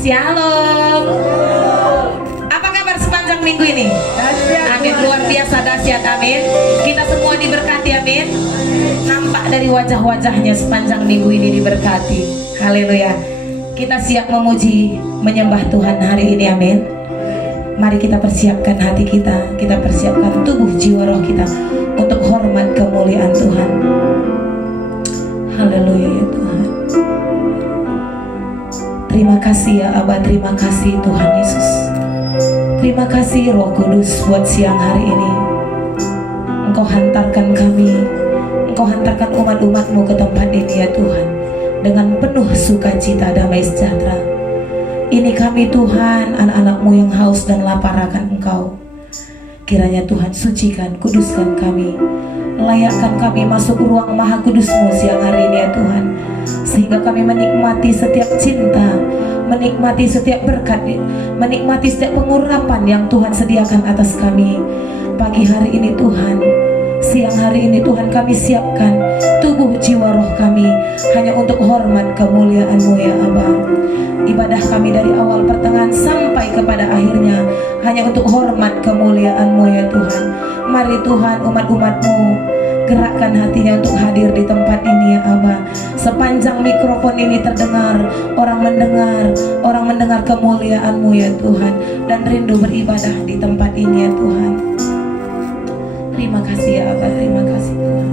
Shalom. Apa kabar sepanjang minggu ini? Amin, luar biasa dahsyat, amin. Kita semua diberkati, amin. Nampak dari wajah-wajahnya sepanjang minggu ini diberkati. Haleluya. Kita siap memuji, menyembah Tuhan hari ini, amin. Mari kita persiapkan hati kita, kita persiapkan tubuh jiwa roh kita untuk hormat kemuliaan Tuhan. Haleluya ya Tuhan. Terima kasih ya Aba, terima kasih Tuhan Yesus. Terima kasih Roh Kudus buat siang hari ini. Engkau hantarkan kami, Engkau hantarkan umat-umat-Mu ke tempat ini ya Tuhan, dengan penuh sukacita, damai sejahtera. Ini kami Tuhan, anak-anak-Mu yang haus dan lapar akan Engkau. Kiranya Tuhan sucikan, kuduskan kami, layakkan kami masuk ruang maha kudus-Mu siang hari ini ya Tuhan, sehingga kami menikmati setiap cinta, menikmati setiap berkat, menikmati setiap pengurapan yang Tuhan sediakan atas kami. Pagi hari ini Tuhan, siang hari ini Tuhan, kami siapkan tubuh jiwa roh kami hanya untuk hormat kemuliaan-Mu ya Aba. Ibadah kami dari awal pertengahan sampai kepada akhirnya hanya untuk hormat kemuliaan-Mu ya Tuhan. Mari Tuhan, umat-umat-Mu gerakkan hatinya untuk hadir di tempat ini ya Aba. Sepanjang mikrofon ini terdengar, orang mendengar kemuliaan-Mu ya Tuhan, dan rindu beribadah di tempat ini ya Tuhan. Terima kasih ya Aba, terima kasih Tuhan.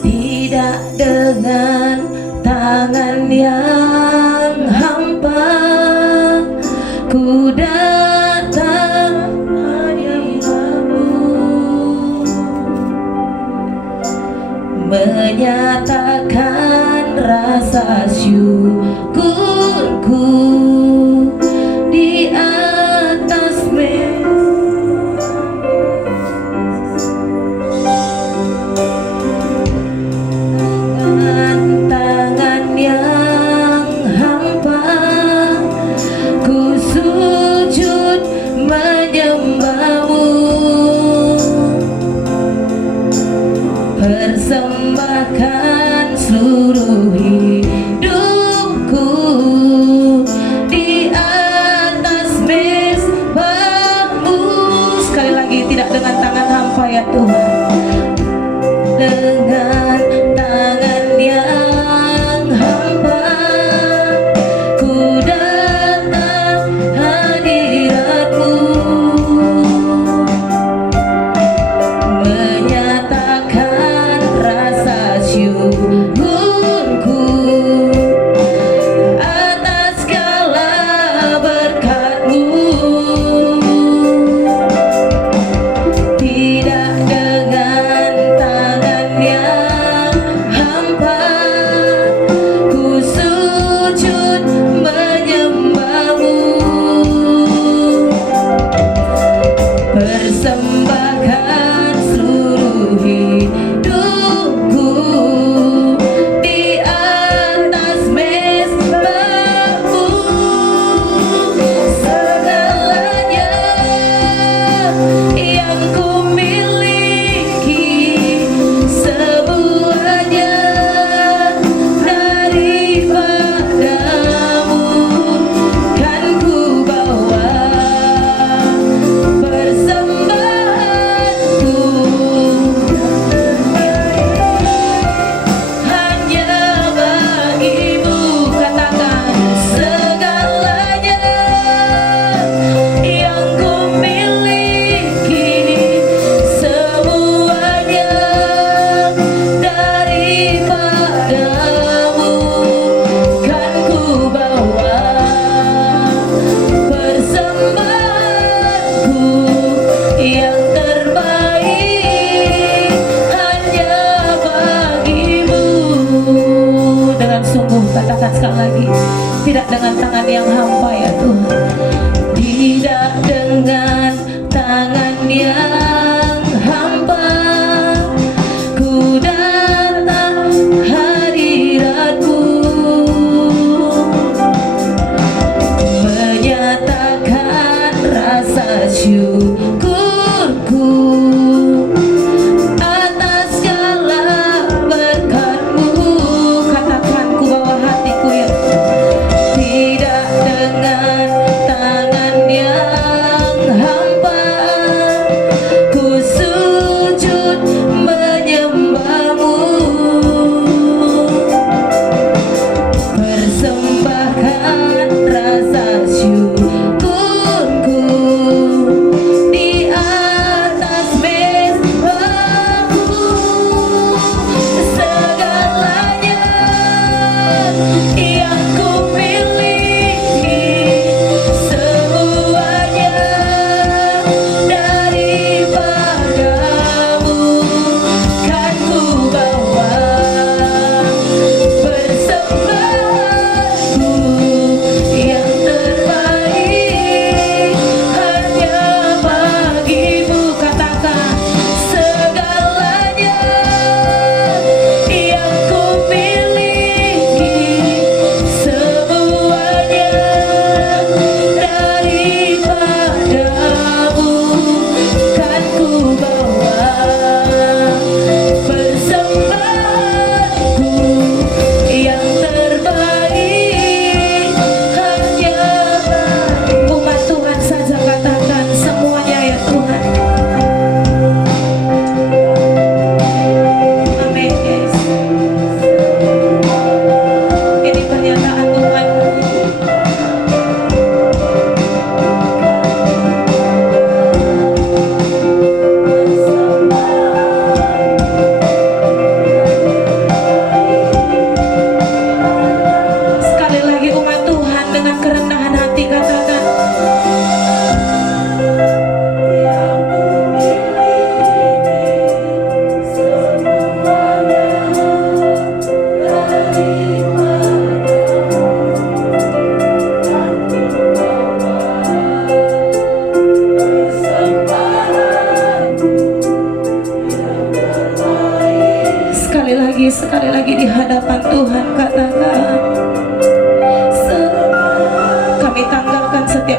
Tidak dengan tangan yang hampa ku datang padamu, menyatakan rasa syukurku di atas tangan yang hampa ku sujud menyembah-Mu, persembahkan seluruh hidupku di atas mezbah-Mu. Sekali lagi, tidak dengan tangan hampa ya Tuhan, dengan tangan yang hampa ku datang hadirat-Mu, menyatakan rasa syukurku atas segala berkat-Mu. Tidak dengan tangan yang hampa ku sujud menyembah-Mu, persembahkan seluruh hidupku di atas mezbah-Mu. Segalanya yang ku miliki, semuanya daripada-Mu kan ku bawa, persembahanku hanya bagi-Mu. Katakan, segalanya yang ku miliki, semuanya daripada-Mu kan ku bawa, persembahanku yang terbaik hanya bagi-Mu. Dengan sungguh katakan sekali lagi, tidak dengan tangan yang hampa ya Tuhan, tidak dengan tangan yang hampa ku datang hadirat-Mu, menyatakan rasa syukur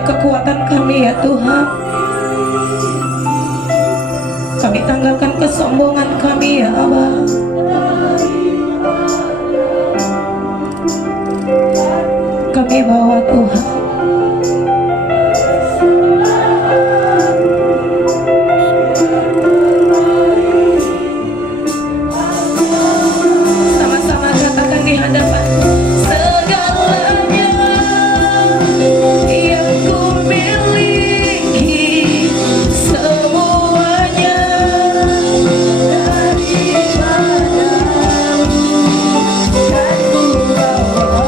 setiap kekuatan kami ya Tuhan. Kami tanggalkan kesombongan kami ya Allah. Kami bawa Tuhan. Sama-sama katakan di hadapan. Segalanya yang ku miliki, semuanya daripada kan ku bawa.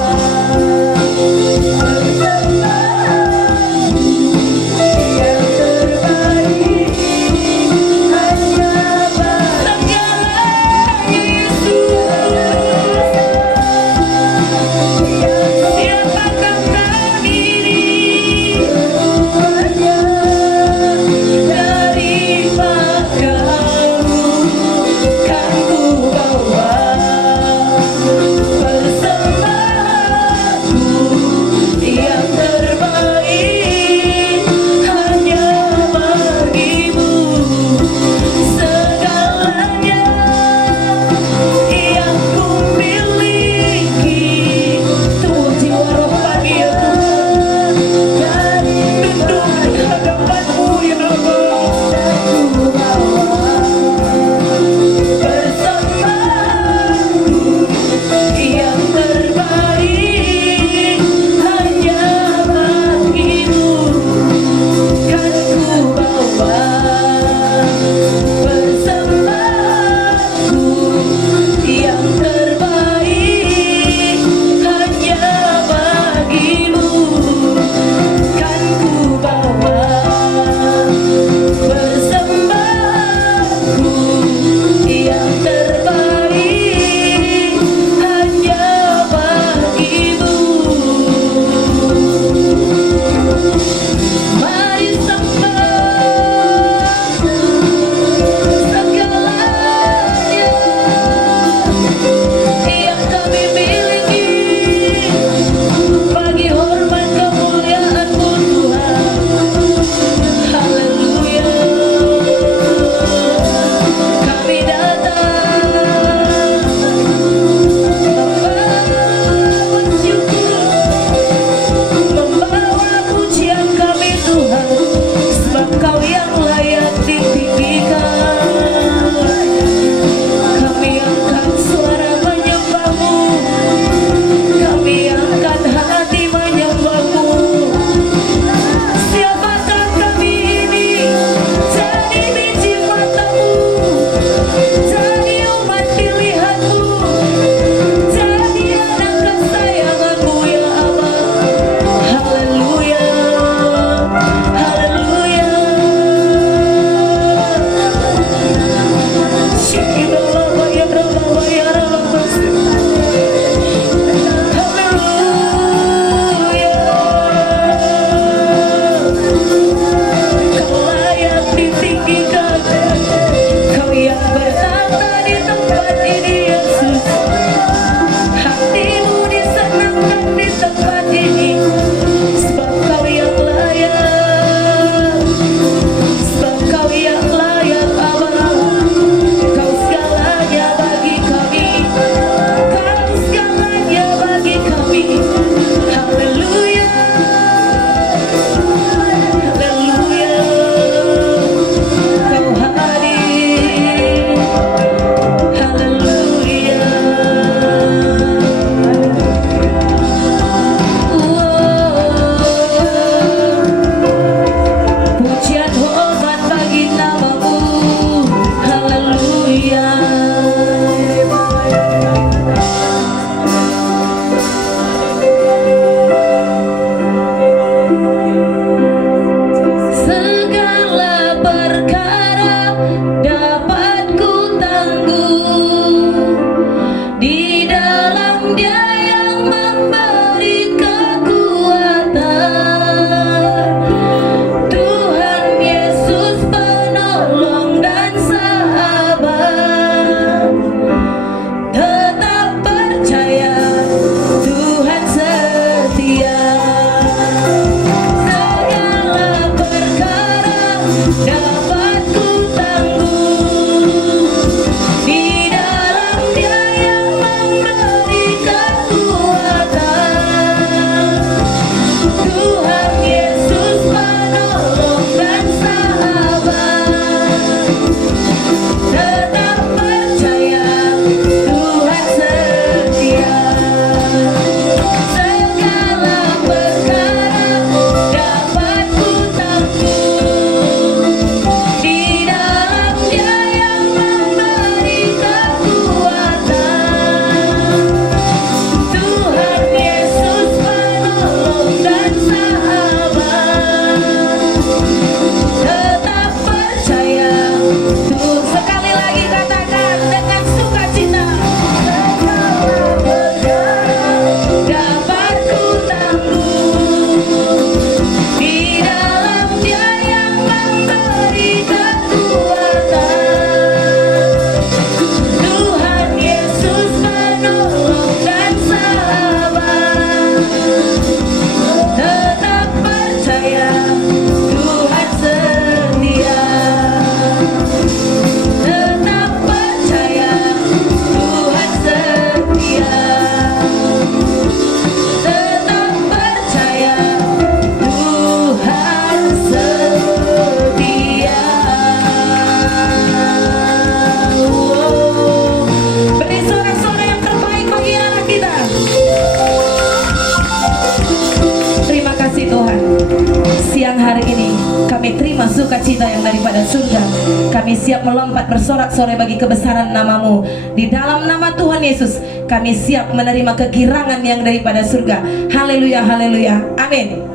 menerima sukacita yang daripada surga. Kami siap melompat bersorak-sorai bagi kebesaran nama-Mu. Di dalam nama Tuhan Yesus, kami siap menerima kegirangan yang daripada surga. Haleluya, haleluya, amin.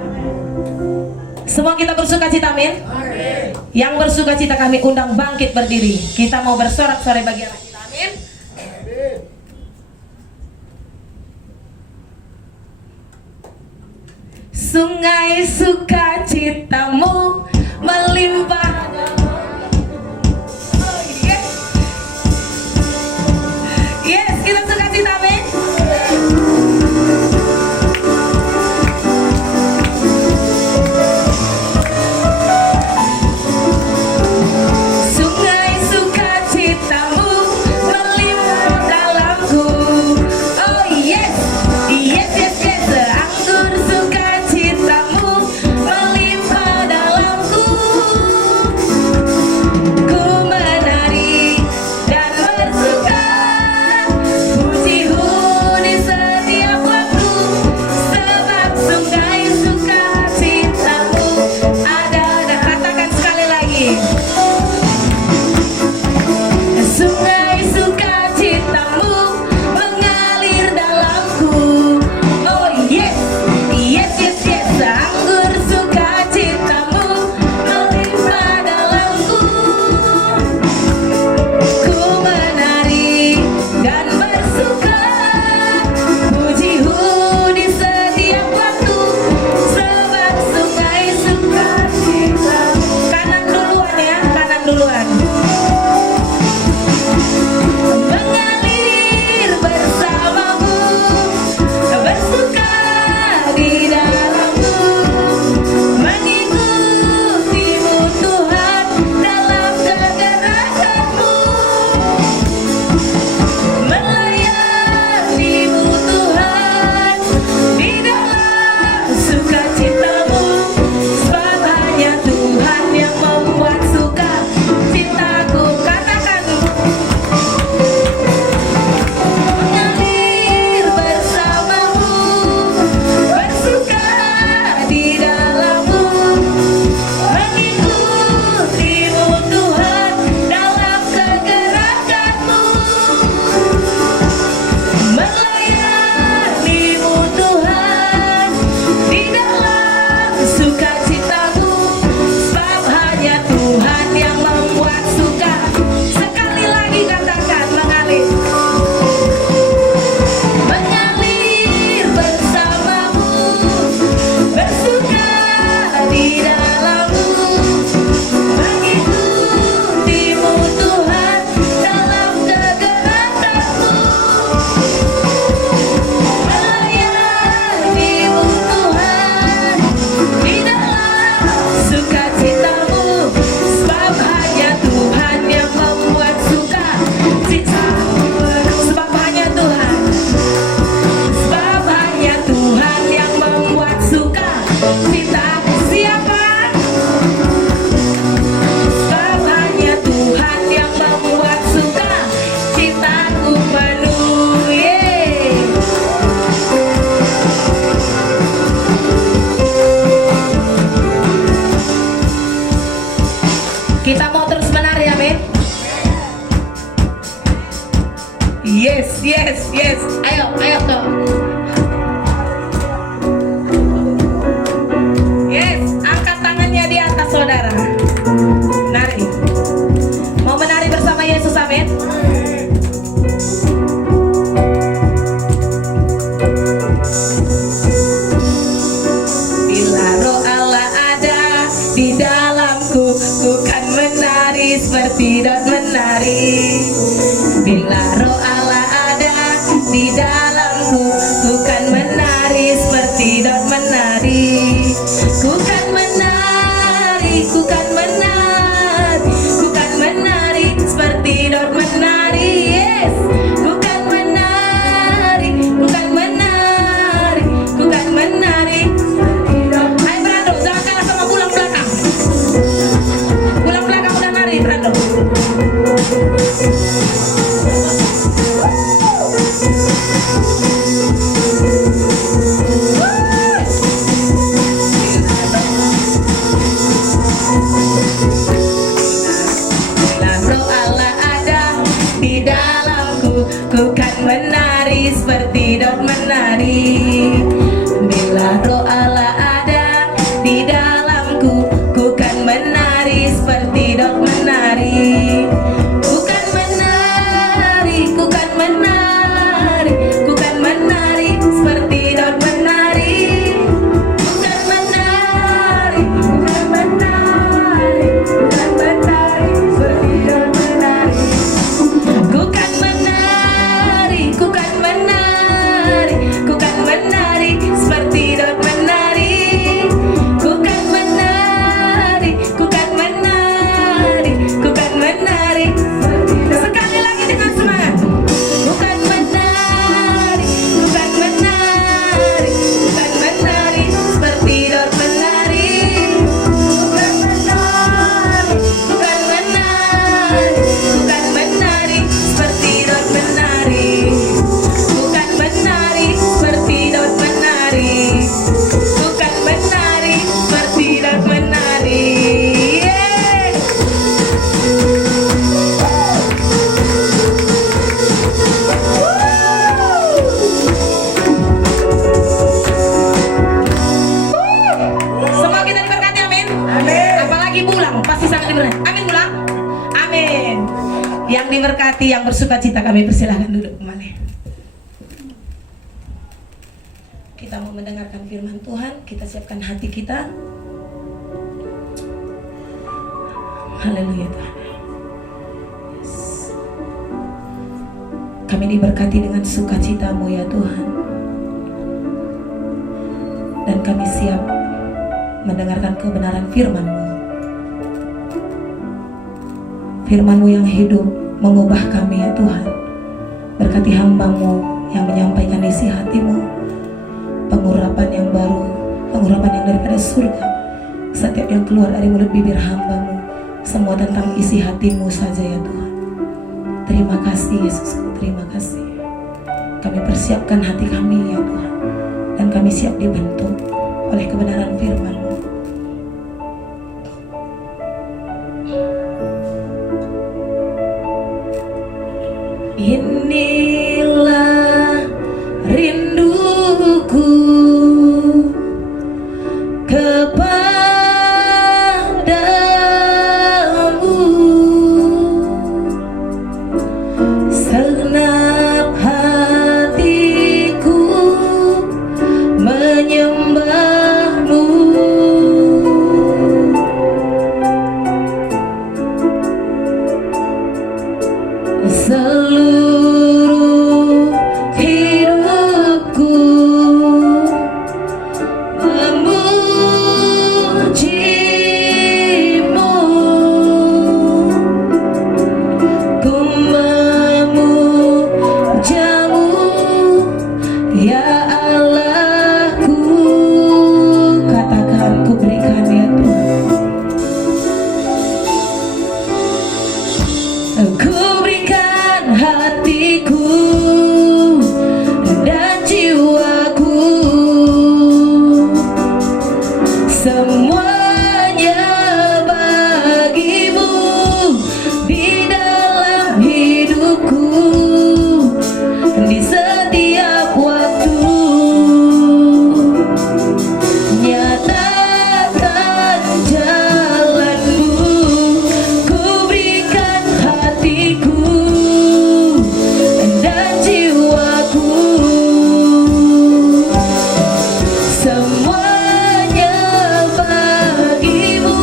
Semua kita bersukacita, amin. Yang bersukacita kami undang bangkit berdiri. Kita mau bersorak-sorai bagi anak kita, amin. Sungai sukacitamu melimpah. Oh, yes. Yes, kita sukacita, amin. Sungai sukacitamu melimpah dalamku. Oh yes, yes, yes, yes. Anggur sukacitamu melimpah dalamku. Ku menari dan bersuka, pujimu di setiap waktu, sebab sungai sukacitamu ada. Dan katakan sekali lagi. Sungai sukacitamu mengalir dalamku. Oh yes, yes, yes, yes. Anggur sukacitamu melimpah dalamku. Ku menari dan bersuka, pujimu di setiap waktu, sebab sungai sukacitamu. Kanan duluan ya, kanan duluan. Mengalir bersamamu, bersuka di dalammu, mengikutimu Tuhan dalam kegerakanmu, melayanimu Tuhan di dalam sukacitamu, sebab hanya Tuhan yang membuat suka cintaku. Katakan. Mengalir bersamamu, bersuka di dalammu, mengikutimu Tuhan dalam kegerakanmu, melayanimu Tuhan di dalam sukacitamu, sebab hanya Tuhan yang membuat suka. Sekali lagi katakan, mengalir. Mengalir bersamamu, bersuka di dalammu, mengikutimu Tuhan dalam kegerakanmu, melayanimu Tuhan di dalam sukacitamu, sebab hanya Tuhan yang membuat suka cintamu. Sebab hanya Tuhan, sebab hanya Tuhan yang membuat suka cintaku. Siapa? Sebab hanya Tuhan yang membuat suka cintaku penuh. Yeay. Kita mau terus menari, amin. Yes, yes, yes. Ayo, ayo toh. Yes, angkat tangannya di atas, saudara. Nari. Mau menari bersama Yesus, amin. Bila roh Allah ada di dalamku, ku kan menari seperti Daud menari. Bila roh Allah ada di dalamku, ku kan menari seperti Daud menari. Ku kan menari, ku kan menari, ku kan menari seperti Daud menari. Yes, ku kan menari, ku kan menari, ku kan menari. Ayo beradu, jangan kalah sama pulang belakang. Apalagi pulang pasti sangat diberkati. Amin pulang. Amin. Yang diberkati, yang bersukacita kami persilahkan duduk kembali. Kita mau mendengarkan firman Tuhan, kita siapkan hati kita. Haleluya Tuhan. Yes. Kami diberkati dengan sukacita-Mu ya Tuhan. Dan kami siap mendengarkan kebenaran firman-Mu. Firman-Mu yang hidup mengubah kami ya Tuhan. Berkati hamba-Mu yang menyampaikan isi hati-Mu, pengurapan yang baru, pengurapan yang daripada surga. Setiap yang keluar dari mulut bibir hamba-Mu, semua tentang isi hati-Mu saja ya Tuhan. Terima kasih Yesusku, terima kasih. Kami persiapkan hati kami ya Tuhan, dan kami siap dibentuk oleh kebenaran firman-Mu. Inilah rinduku kepadamu, segenap hatiku menyembah-Mu. Seluruh hidupku memuji-Mu, ku memuja-Mu ya Allahku. Katakan, ku berikan ya Tuhan, ku berikan hatiku dan jiwaku, semuanya bagi-Mu di dalam hidupku, di setiap waktu. Nyatakan jalan-Mu, ku berikan hatiku dan jiwaku, semuanya bagi-Mu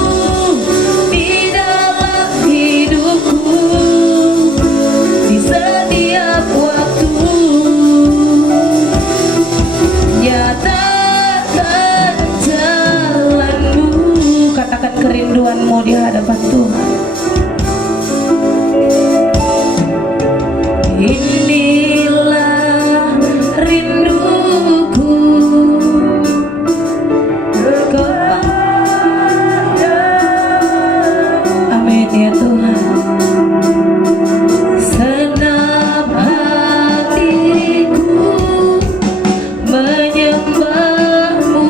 di dalam hidupku, di setiap waktu. Nyatakan jalan-Mu, katakan kerinduan-Mu di hadapan Tuhan. Inilah rinduku kepadamu. Amin ya Tuhan. Senap hatiku menyembah-Mu.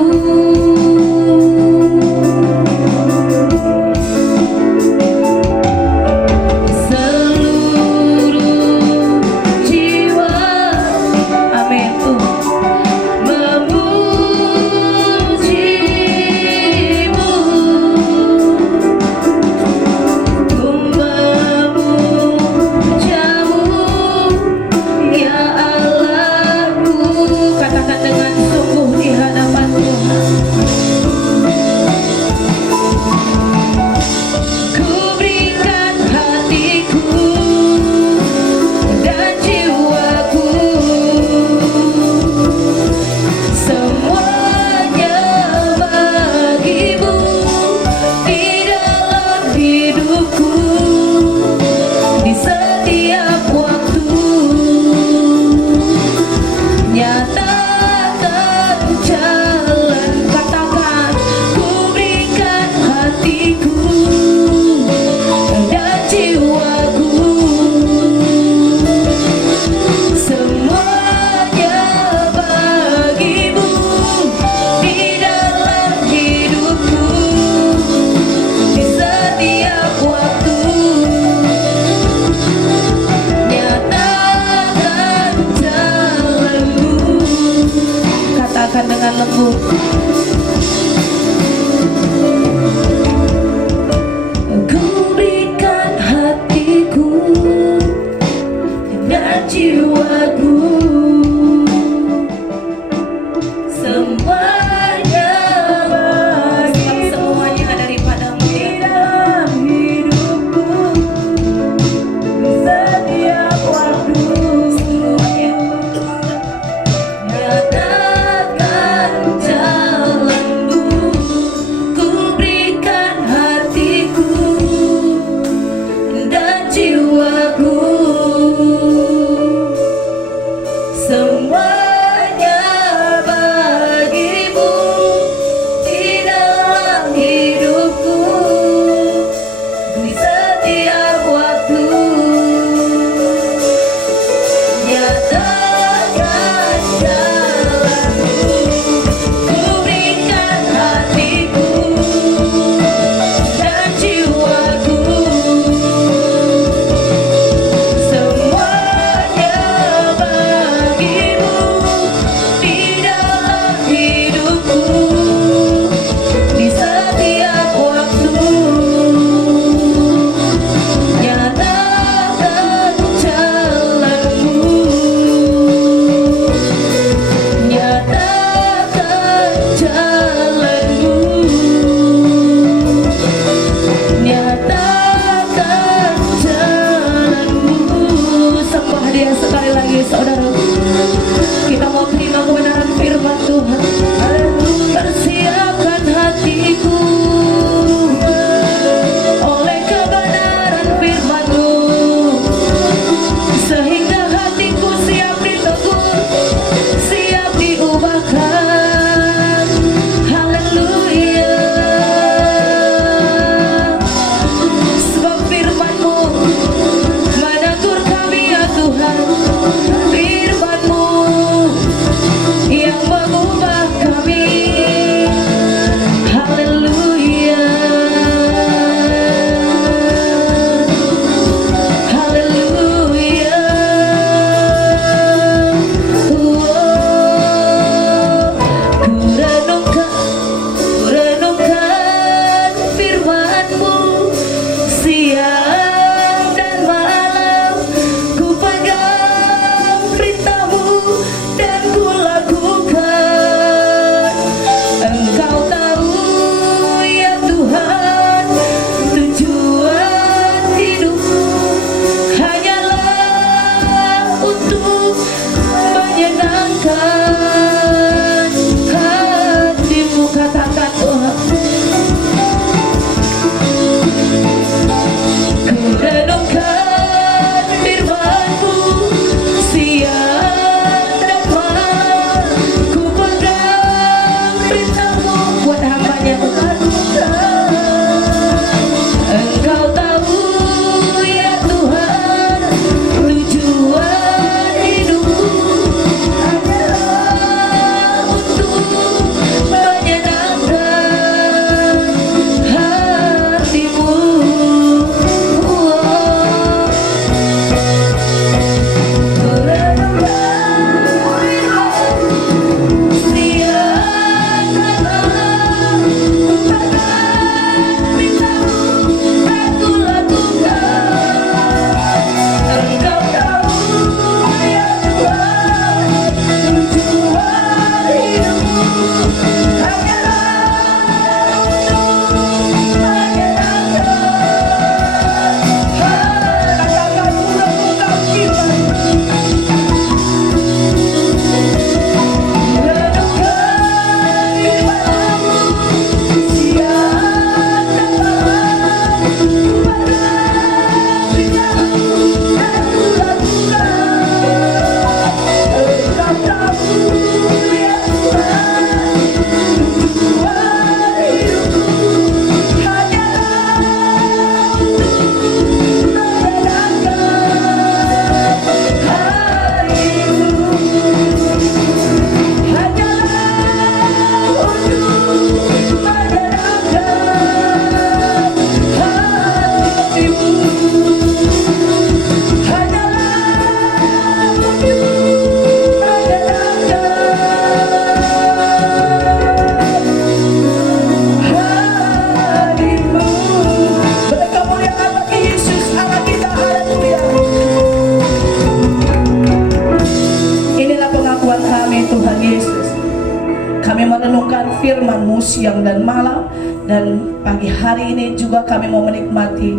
Dan pagi hari ini juga kami mau menikmati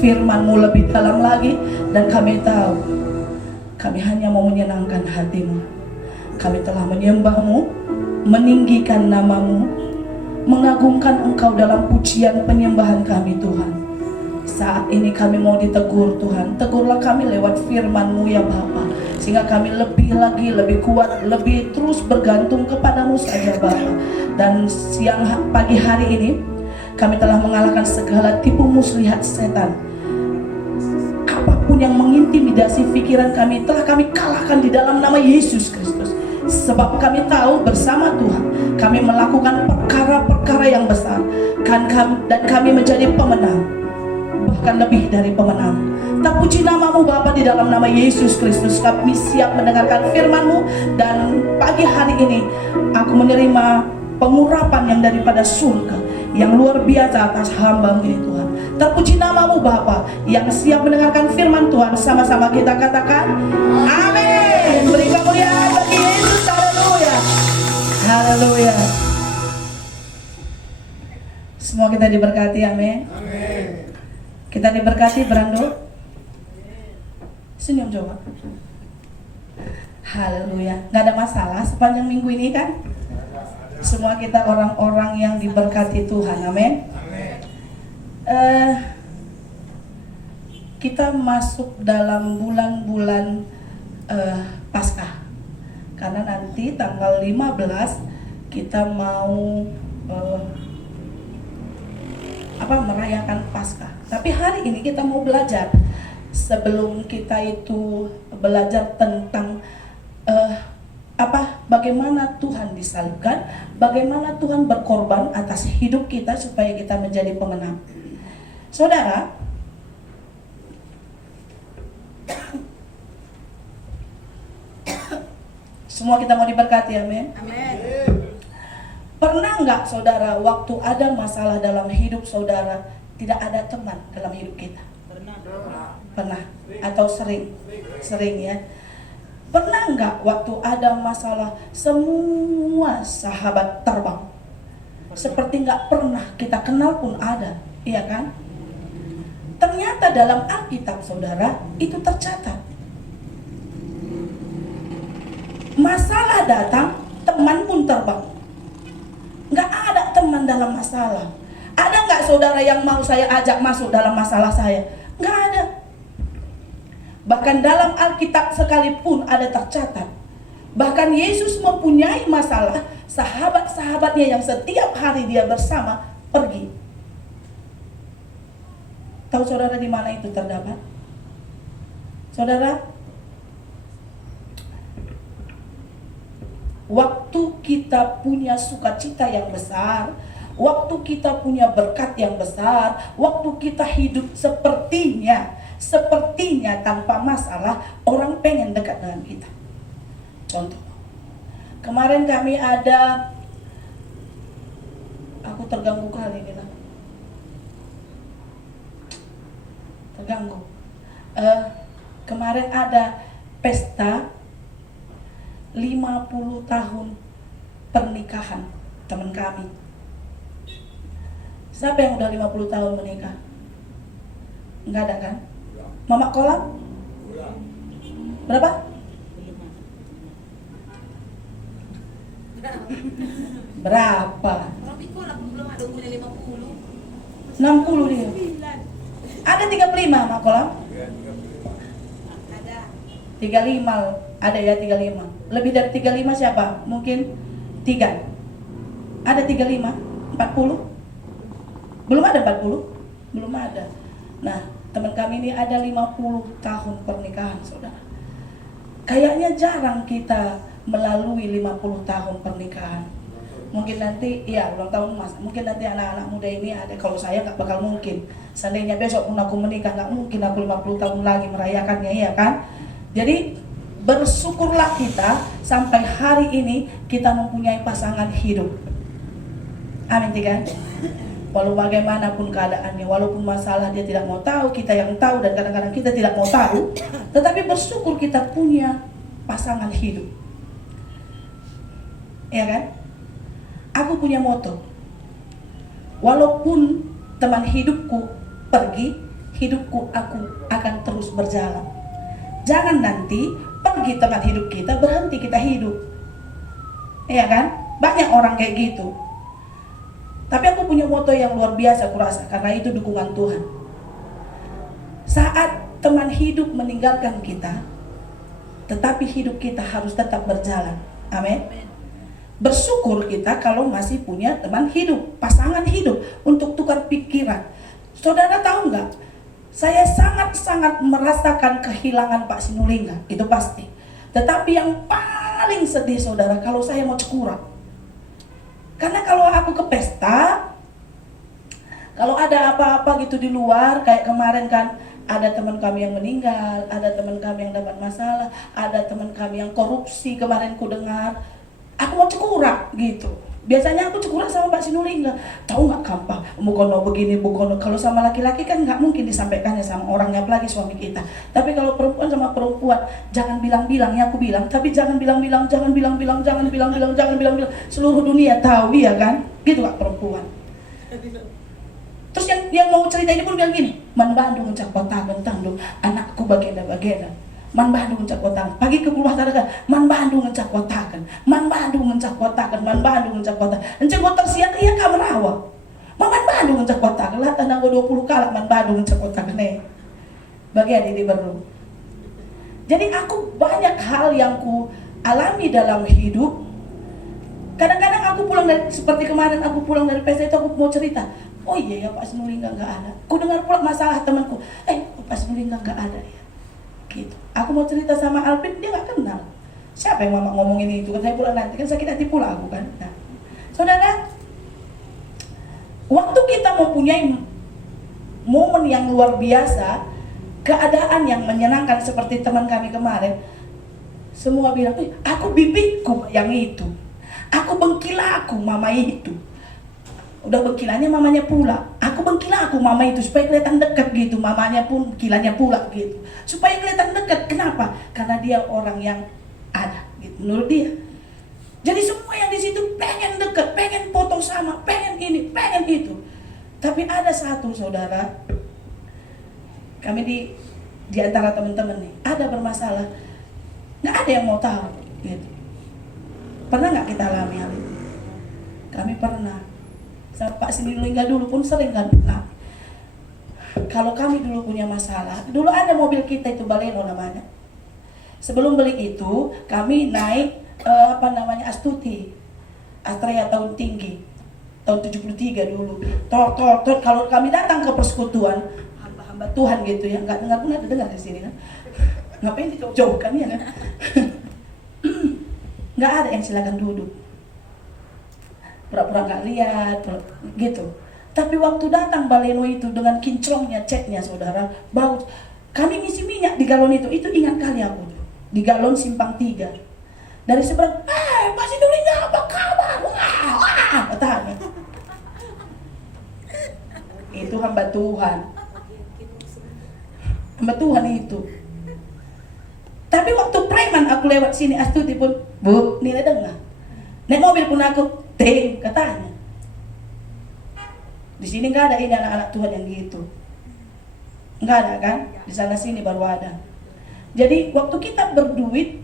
firman-Mu lebih dalam lagi. Dan kami tahu kami hanya mau menyenangkan hati-Mu. Kami telah menyembah-Mu, meninggikan nama-Mu, mengagungkan Engkau dalam pujian penyembahan kami Tuhan. Saat ini kami mau ditegur Tuhan. Tegurlah kami lewat firman-Mu ya Bapa, sehingga kami lebih lagi, lebih kuat, lebih terus bergantung kepadamu saja Bapa. Dan pagi hari ini kami telah mengalahkan segala tipu muslihat setan. Apapun yang mengintimidasi pikiran kami telah kami kalahkan di dalam nama Yesus Kristus. Sebab kami tahu bersama Tuhan kami melakukan perkara-perkara yang besar, dan kami menjadi pemenang, bahkan lebih dari pemenang. Terpuji namamu Bapa, di dalam nama Yesus Kristus kami siap mendengarkan firman-Mu. Dan pagi hari ini aku menerima pengurapan yang daripada surga yang luar biasa atas hamba-Mu ini Tuhan. Terpuji namamu Bapa yang siap mendengarkan firman Tuhan. Sama-sama kita katakan amin. Beri kemuliaan bagi Yesus. Haleluya, haleluya. Semua kita diberkati, amin. Kita diberkati, Brando. Senyum coba. Haleluya. Gak ada masalah sepanjang minggu ini kan? Semua kita orang-orang yang diberkati Tuhan, amin. Kita masuk dalam bulan-bulan Paskah. Karena nanti tanggal 15 kita mau merayakan Paskah. Tapi hari ini kita mau belajar. Sebelum kita itu belajar tentang bagaimana Tuhan disalibkan, bagaimana Tuhan berkorban atas hidup kita supaya kita menjadi pemenang. Saudara, semua kita mau diberkati, amin. Pernah nggak saudara waktu ada masalah dalam hidup saudara tidak ada teman dalam hidup kita? Pernah atau sering ya. Pernah nggak waktu ada masalah semua sahabat terbang, seperti nggak pernah kita kenal pun ada, iya kan? Ternyata dalam Alkitab saudara itu tercatat, masalah datang teman pun terbang. Nggak ada teman dalam masalah. Ada nggak saudara yang mau saya ajak masuk dalam masalah saya? Nggak ada. Bahkan dalam Alkitab sekalipun ada tercatat, bahkan Yesus mempunyai masalah, sahabat-sahabatnya yang setiap hari dia bersama pergi. Tahu saudara di mana itu terdapat? Saudara, waktu kita punya sukacita yang besar, waktu kita punya berkat yang besar, waktu kita hidup sepertinya tanpa masalah, orang pengen dekat dengan kita. Contoh, kemarin kami ada, aku terganggu kali ini lah, terganggu. Kemarin ada pesta 50 tahun pernikahan teman kami. Siapa yang udah 50 tahun menikah? Enggak ada kan? Mama Kolam? Berapa? Berapa? 60 dia. Ada 35 Mama Kolam? Ada 35, ada ya 35. Lebih dari 35 siapa? Mungkin 3. Ada 35? 40? Belum ada 40? Belum ada. Nah, teman kami ini ada 50 tahun pernikahan, saudara. Kayaknya jarang kita melalui 50 tahun pernikahan. Mungkin nanti, ya ulang tahun mas, mungkin nanti anak-anak muda ini ada. Kalau saya nggak bakal mungkin. Seandainya besok pun aku menikah, nggak mungkin aku 50 tahun lagi merayakannya, ya kan? Jadi bersyukurlah kita sampai hari ini kita mempunyai pasangan hidup. Amin, kan? Walau bagaimanapun keadaannya, walaupun masalah dia tidak mau tahu, kita yang tahu, dan kadang-kadang kita tidak mau tahu, tetapi bersyukur kita punya pasangan hidup. Ya kan? Aku punya moto, walaupun teman hidupku pergi, hidupku aku akan terus berjalan. Jangan nanti pergi teman hidup kita, berhenti kita hidup. Iya kan? Banyak orang kayak gitu. Tapi aku punya moto yang luar biasa kurasa, karena itu dukungan Tuhan. Saat teman hidup meninggalkan kita, tetapi hidup kita harus tetap berjalan. Amin. Bersyukur kita kalau masih punya teman hidup, pasangan hidup, untuk tukar pikiran. Saudara tahu nggak? Saya sangat-sangat merasakan kehilangan Pak Sinulinga, itu pasti. Tetapi yang paling sedih saudara, kalau saya mau cekurak. Karena kalau aku ke pesta, kalau ada apa-apa gitu di luar, kayak kemarin kan, ada teman kami yang meninggal, ada teman kami yang dapat masalah, ada teman kami yang korupsi, kemarin ku dengar, aku mau cekurak gitu. Biasanya aku cekurak sama Pak Sinulinga. Tahu nggak Kampa, bukono begini, bukono. Kalau sama laki-laki kan nggak mungkin disampaikannya sama orangnya, apalagi suami kita. Tapi kalau perempuan sama perempuan, jangan bilang-bilang, ya aku bilang. Tapi jangan bilang-bilang, jangan bilang-bilang, jangan bilang-bilang, jangan bilang-bilang. Seluruh dunia tahu, ya kan? Gitu Kak perempuan. Terus yang mau cerita ini pun bilang gini, man Bandung cak kota gentang anakku bagenda-bagenda. Man Bandung ngecak kotakan, pagi ke rumah tangga, man Bandung ngecak kotakan, man Bandung ngecak kotakan, man Bandung ngecak kotakan. Encek kotak siang iya kamerawa. Man Bandung ngecak kotakan, lah tanah 20 kali man Bandung ngecak kotakan nih. Bagian ini baru. Jadi aku banyak hal yang ku alami dalam hidup. Kadang-kadang aku pulang dari, seperti kemarin aku pulang dari pesta itu, aku mau cerita. Oh iya ya Pak Sinulinga nggak ada. Ku dengar pula masalah temanku. Pak Sinulinga nggak ada ya. Gitu. Aku mau cerita sama Alvin, dia nggak kenal. Siapa yang mama ngomongin itu? Kan saya pulang nanti, kan sakit hati pula aku kan. Nah, saudara, waktu kita mempunyai momen yang luar biasa, keadaan yang menyenangkan seperti teman kami kemarin, semua bilang, aku bibiku yang itu, aku bengkila aku mama itu. Udah bengkilanya mamanya pula, aku bengkila aku mama itu supaya kelihatan dekat gitu, mamanya pun kilanya pula gitu, supaya kelihatan dekat. Kenapa? Karena dia orang yang ada gitu menurut dia. Jadi semua yang di situ pengen dekat, pengen foto sama, pengen ini, pengen itu. Tapi ada satu saudara, kami di antara teman-teman nih ada bermasalah, nggak ada yang mau tahu gitu. Pernah nggak kita alami hal itu? Kami pernah. Pak Sinulinga dulu pun sering kan. Nah, kalau kami dulu punya masalah, dulu ada mobil kita itu Baleno namanya. Sebelum beli itu, kami naik Astuti, Astrea tahun tinggi, tahun 73 dulu. Kalau kami datang ke persekutuan, hamba-hamba Tuhan gitu ya, nggak dengar pun ada dengar di sini kan. Ngapain dijauh-jauhkan ya kan? Nggak ada yang silakan duduk. Pura-pura nggak lihat, gitu. Tapi waktu datang Baleno itu dengan kinclongnya, ceknya saudara, bau. Kami ngisi minyak di galon itu ingat kali aku. Di galon Simpang 3. Dari seberang, Pak Sinulinga apa kabar? Wah, katanya. Itu hamba Tuhan. Hamba Tuhan itu. Tapi waktu preman aku lewat sini Astuti pun, Bu, nilai dengar. Naik mobil pun aku, katanya. Di sini nggak ada ini anak-anak Tuhan yang gitu, nggak ada kan? Di sana sini baru ada. Jadi waktu kita berduit,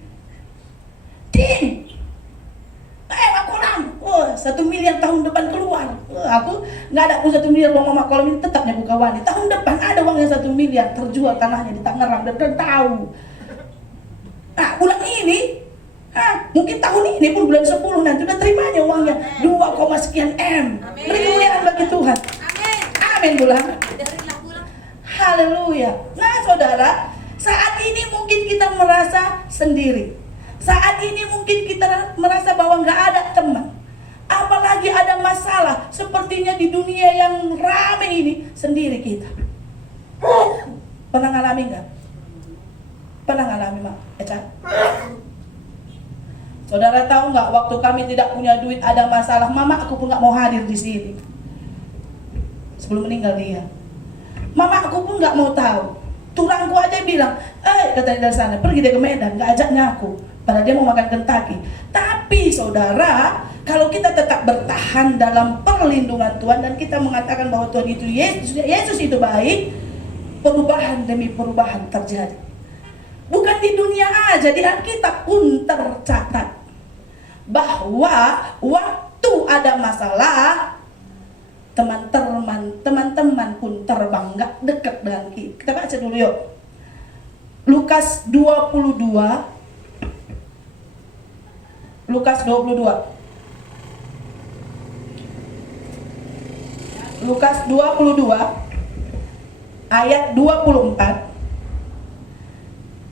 aku kurang, 1 miliar tahun depan keluar. Aku nggak ada pun 1 miliar uang mama kalau ini tetapnya buka wani. Tahun depan ada uang yang 1 miliar terjual tanahnya di Tangerang dan tahu. Nah bulan ini. Mungkin tahun ini pun bulan 10 nanti udah terimanya uangnya 2, sekian M. Beri kemuliaan bagi Tuhan. Amin bulan. Haleluya. Nah saudara, saat ini mungkin kita merasa sendiri. Saat ini mungkin kita merasa bahwa nggak ada teman. Apalagi ada masalah. Sepertinya di dunia yang ramai ini sendiri kita. Pernah ngalami nggak? Pernah ngalami Mak Eca? Saudara tahu nggak, waktu kami tidak punya duit, ada masalah, mama aku pun nggak mau hadir di sini. Sebelum meninggal dia, mama aku pun nggak mau tahu. Turangku aja bilang, katanya dari sana, pergi dia ke Medan, nggak ajaknya aku. Padahal dia mau makan Kentucky. Tapi saudara, Kalau kita tetap bertahan dalam perlindungan Tuhan dan kita mengatakan bahwa Tuhan itu Yesus itu baik, perubahan demi perubahan terjadi. Bukan di dunia aja, di Alkitab pun tercatat bahwa waktu ada masalah, teman-teman pun terbang dekat dengan kita. Kita baca dulu yuk. Lukas 22. Lukas 22. Lukas 22 ayat 24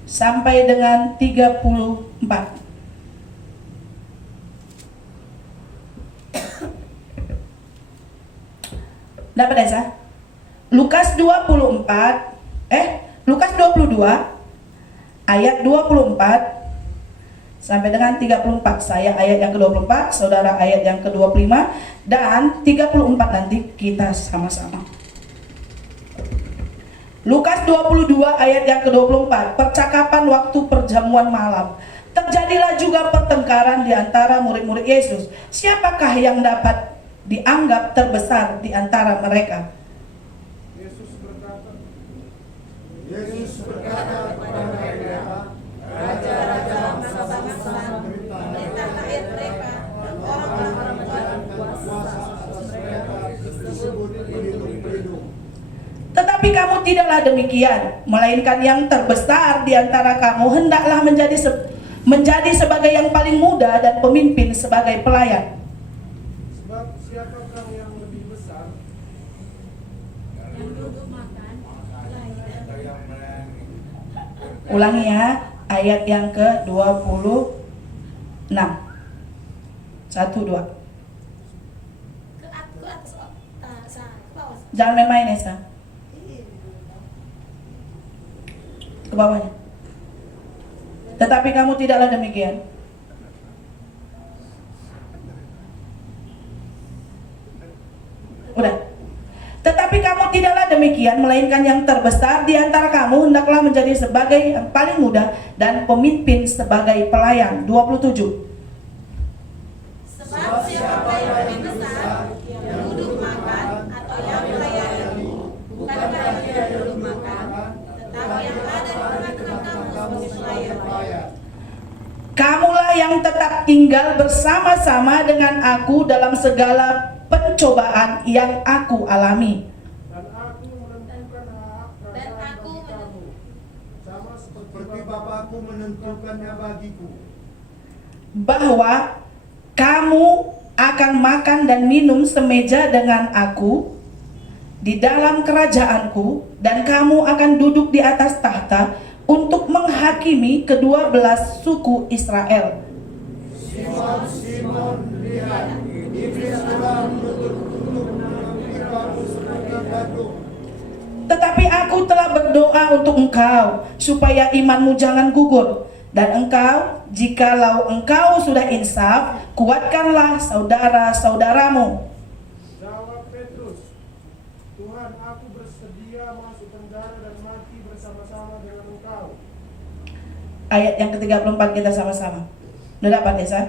sampai dengan 34. Dapat desa? Lukas 22 ayat 24 sampai dengan 34. Saya ayat yang ke-24, saudara ayat yang ke-25, dan 34 nanti kita sama-sama. Lukas 22 ayat yang ke-24, percakapan waktu perjamuan malam. Terjadilah juga pertengkaran di antara murid-murid Yesus. Siapakah yang dapat dianggap terbesar di antara mereka? Yesus berkata kepada mereka, raja-raja bangsa-bangsa menitahkan mereka, dan orang-orang berkuasa atas mereka disebut pelindung-pelindung. Tetapi kamu tidaklah demikian, melainkan yang terbesar di antara kamu hendaklah menjadi sebagai yang paling muda dan pemimpin sebagai pelayan. Sebab siapakah yang lebih besar? Yang duduk makan, Ulangi ya, ayat yang ke-26. 1, 2. ke atas, ke bawah. Jangan main-main Esa. Ke bawahnya. Tetapi kamu tidaklah demikian. Udah. Tetapi kamu tidaklah demikian, melainkan yang terbesar di antara kamu hendaklah menjadi sebagai yang paling muda dan pemimpin sebagai pelayan. 27. Sebab siapa yang lebih besar, yang duduk makan atau yang melayani, bukankah dia duduk makan, tetapi yang ada di tengah-tengah kamu sebagai pelayan. Kamulah yang tetap tinggal bersama-sama dengan aku dalam segala pencobaan yang aku alami. Dan aku menentukan hak kerajaan bagi kamu, sama seperti Bapakku menentukannya bagiku. Bahwa kamu akan makan dan minum semeja dengan aku di dalam kerajaanku, dan kamu akan duduk di atas tahta untuk menghakimi kedua belas suku Israel. Simon, Simon, lihat, iblis telah menuntut mengambil kamu seperti batu. Tetapi aku telah berdoa untuk engkau, supaya imanmu jangan gugur. Dan engkau, jikalau engkau sudah insaf, kuatkanlah saudara-saudaramu. Jawab Petrus, Tuhan, aku bersedia masuk penjara dan mati bersama-sama dengan engkau. Ayat yang ke-34 kita sama-sama. Udah dapat ya, San?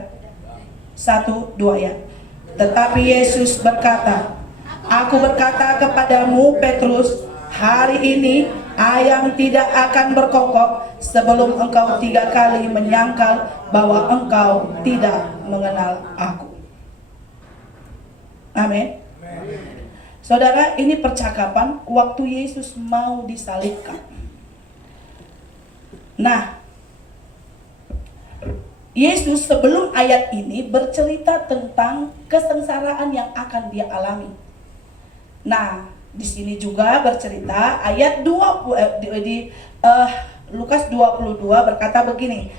1, 2 ya. Tetapi Yesus berkata, aku berkata kepadamu Petrus, hari ini ayam tidak akan berkokok sebelum engkau 3 kali menyangkal bahwa engkau tidak mengenal aku. Amin. Saudara, ini percakapan waktu Yesus mau disalibkan. Nah, Yesus sebelum ayat ini bercerita tentang kesengsaraan yang akan dia alami. Nah, di sini juga bercerita ayat 20 Lukas 22 berkata begini.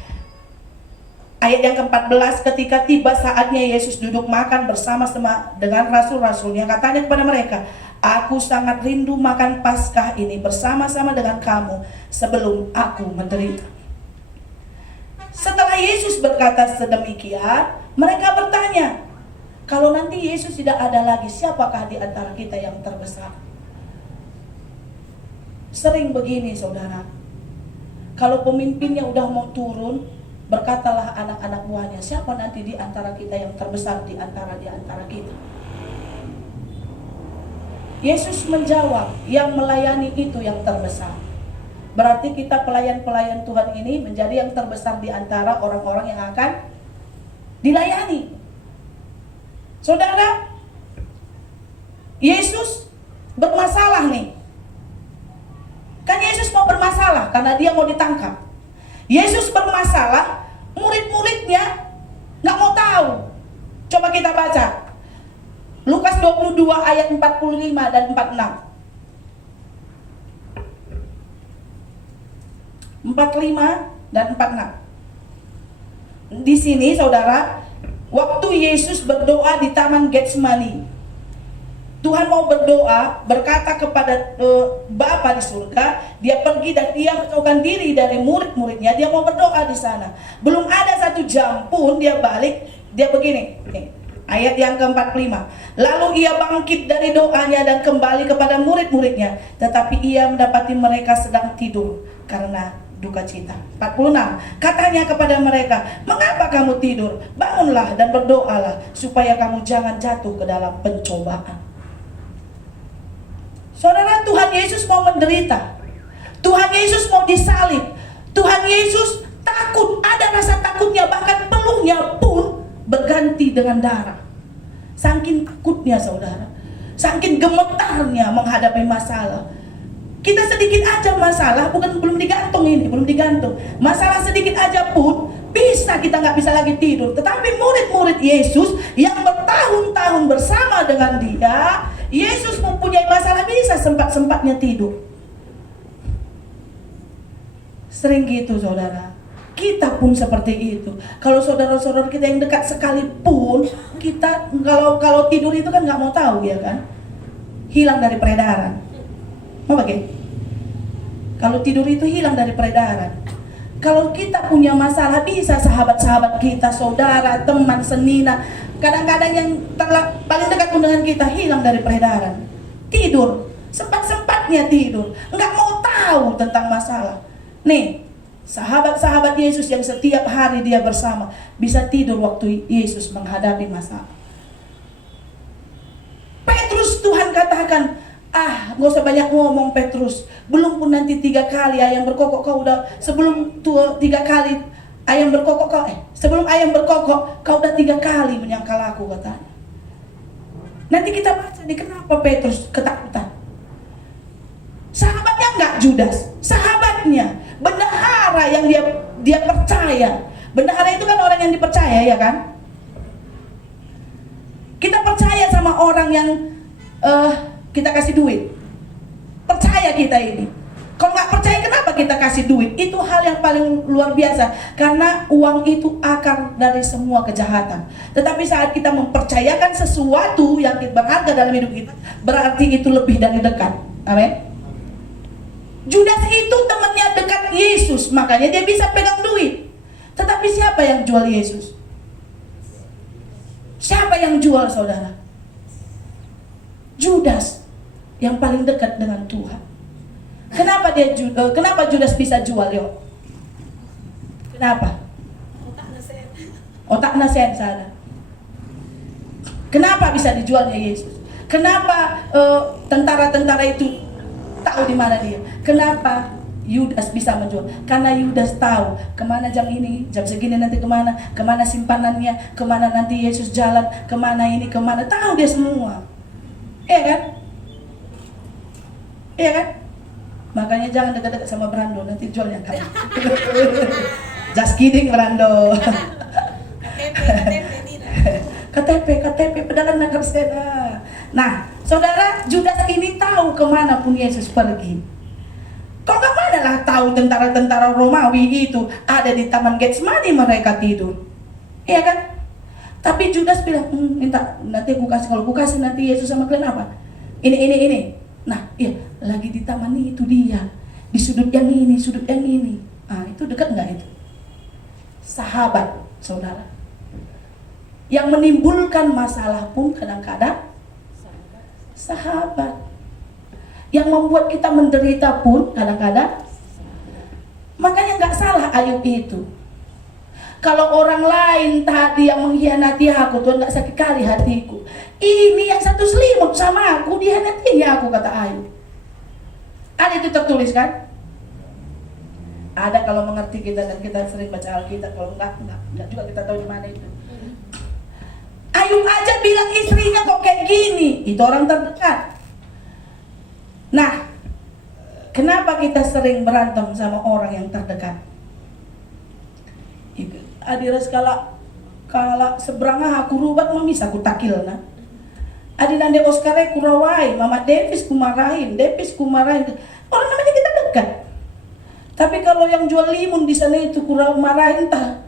Ayat yang ke-14, ketika tiba saatnya Yesus duduk makan bersama-sama dengan rasul-rasulnya, katanya kepada mereka, aku sangat rindu makan Paskah ini bersama-sama dengan kamu sebelum aku menderita. Setelah Yesus berkata sedemikian, mereka bertanya, kalau nanti Yesus tidak ada lagi, siapakah di antara kita yang terbesar? Sering begini saudara, kalau pemimpinnya udah mau turun, Berkatalah anak-anak buahnya, siapa nanti di antara kita yang terbesar di antara kita? Yesus menjawab, yang melayani itu yang terbesar. Berarti kita pelayan-pelayan Tuhan ini menjadi yang terbesar di antara orang-orang yang akan dilayani. Saudara, Yesus bermasalah nih. Kan Yesus mau bermasalah karena dia mau ditangkap. Yesus bermasalah, murid-muridnya nggak mau tahu. Coba kita baca Lukas 22 ayat 45 dan 46. 45 dan 46. Di sini saudara, waktu Yesus berdoa di Taman Getsemani, Tuhan mau berdoa, berkata kepada Bapa di surga, dia pergi dan dia menjauhkan diri dari murid-muridnya, dia mau berdoa di sana. Belum ada 1 jam pun dia balik, dia begini. Ayat yang ke-45. Lalu ia bangkit dari doanya dan kembali kepada murid-muridnya, tetapi ia mendapati mereka sedang tidur karena duka cita. 46. Katanya kepada mereka, mengapa kamu tidur? Bangunlah dan berdoalah supaya kamu jangan jatuh ke dalam pencobaan. Saudara, Tuhan Yesus mau menderita. Tuhan Yesus mau disalib. Tuhan Yesus takut, ada rasa takutnya, bahkan peluhnya pun berganti dengan darah. Saking takutnya saudara, saking gemetarnya menghadapi masalah. Kita sedikit aja masalah, belum digantung ini, belum digantung. Masalah sedikit aja pun bisa kita nggak bisa lagi tidur. Tetapi murid-murid Yesus yang bertahun-tahun bersama dengan dia, Yesus mempunyai masalah bisa sempat-sempatnya tidur. Sering gitu saudara. Kita pun seperti itu. Kalau saudara-saudara kita yang dekat sekalipun, kita kalau tidur itu kan nggak mau tahu ya kan, hilang dari peredaran. Mau pakai? Kalau tidur itu hilang dari peredaran. Kalau kita punya masalah, bisa sahabat-sahabat kita, saudara, teman, senina, kadang-kadang yang paling dekat pun dengan kita hilang dari peredaran. Tidur, sempat-sempatnya tidur, nggak mau tahu tentang masalah. Nih, sahabat-sahabat Yesus yang setiap hari dia bersama bisa tidur waktu Yesus menghadapi masalah. Petrus, Tuhan katakan, nggak usah banyak ngomong Petrus. Belum pun nanti 3 kali ayam berkokok kau udah, sebelum 3 kali ayam berkokok kau, sebelum ayam berkokok kau udah 3 kali menyangkal aku, katanya. Nanti kita baca nih kenapa Petrus ketakutan. Sahabatnya enggak Judas, sahabatnya, bendahara yang dia percaya. Bendahara itu kan orang yang dipercaya ya kan? Kita percaya sama orang yang kita kasih duit. Percaya kita ini. Kalau nggak percaya kenapa kita kasih duit? Itu hal yang paling luar biasa. Karena uang itu akar dari semua kejahatan. Tetapi saat kita mempercayakan sesuatu yang berharga dalam hidup kita, berarti itu lebih dari dekat. Amin. Judas itu temannya dekat Yesus, makanya dia bisa pegang duit. Tetapi siapa yang jual Yesus? Siapa yang jual saudara? Judas yang paling dekat dengan Tuhan. Kenapa Judas bisa jual yo? Kenapa? Otak nasen sana. Kenapa bisa dijualnya Yesus? Kenapa tentara-tentara itu tahu di mana dia? Kenapa Yudas bisa menjual? Karena Yudas tahu kemana jam ini, jam segini nanti kemana simpanannya, kemana nanti Yesus jalan, kemana ini, kemana, tahu dia semua. Iya kan? Iya kan? Makanya jangan dekat-dekat sama Brando, nanti jualnya kan. Just kidding Brando. KTP pedagang nakar seda. Nah, saudara, Judas ini tahu kemana pun Yesus pergi. Kok kemana lah tahu tentara-tentara Romawi itu ada di Taman Getsemani mereka tidur. Iya kan? Tapi Judas bilang, minta nanti aku kasih, kalau aku kasih nanti Yesus sama kalian apa? Ini. Nah, iya, lagi di taman itu dia. Di sudut yang ini, sudut yang ini. Itu dekat nggak itu? Sahabat, saudara. Yang menimbulkan masalah pun kadang-kadang sahabat. Yang membuat kita menderita pun kadang-kadang. Makanya nggak salah Ayub itu. Kalau orang lain tadi yang mengkhianati aku, Tuhan gak sakit kali hatiku. Ini yang satu selimut sama aku, dihianatinya aku, kata Ayub. Ada itu tertulis kan? Ada kalau mengerti kita dan kita sering baca Alkitab. Kalau enggak juga kita tahu di mana itu. Ayub aja bilang istrinya kok kayak gini. Itu orang terdekat. Nah, kenapa kita sering berantem sama orang yang terdekat? Adira skala seberangah aku rubat mamis aku takilna. Adi nande Oscar kurawai, Mama Davis kumarahin. Orang namanya kita dekat. Tapi kalau yang jual limun di sana itu kurang marahin tah.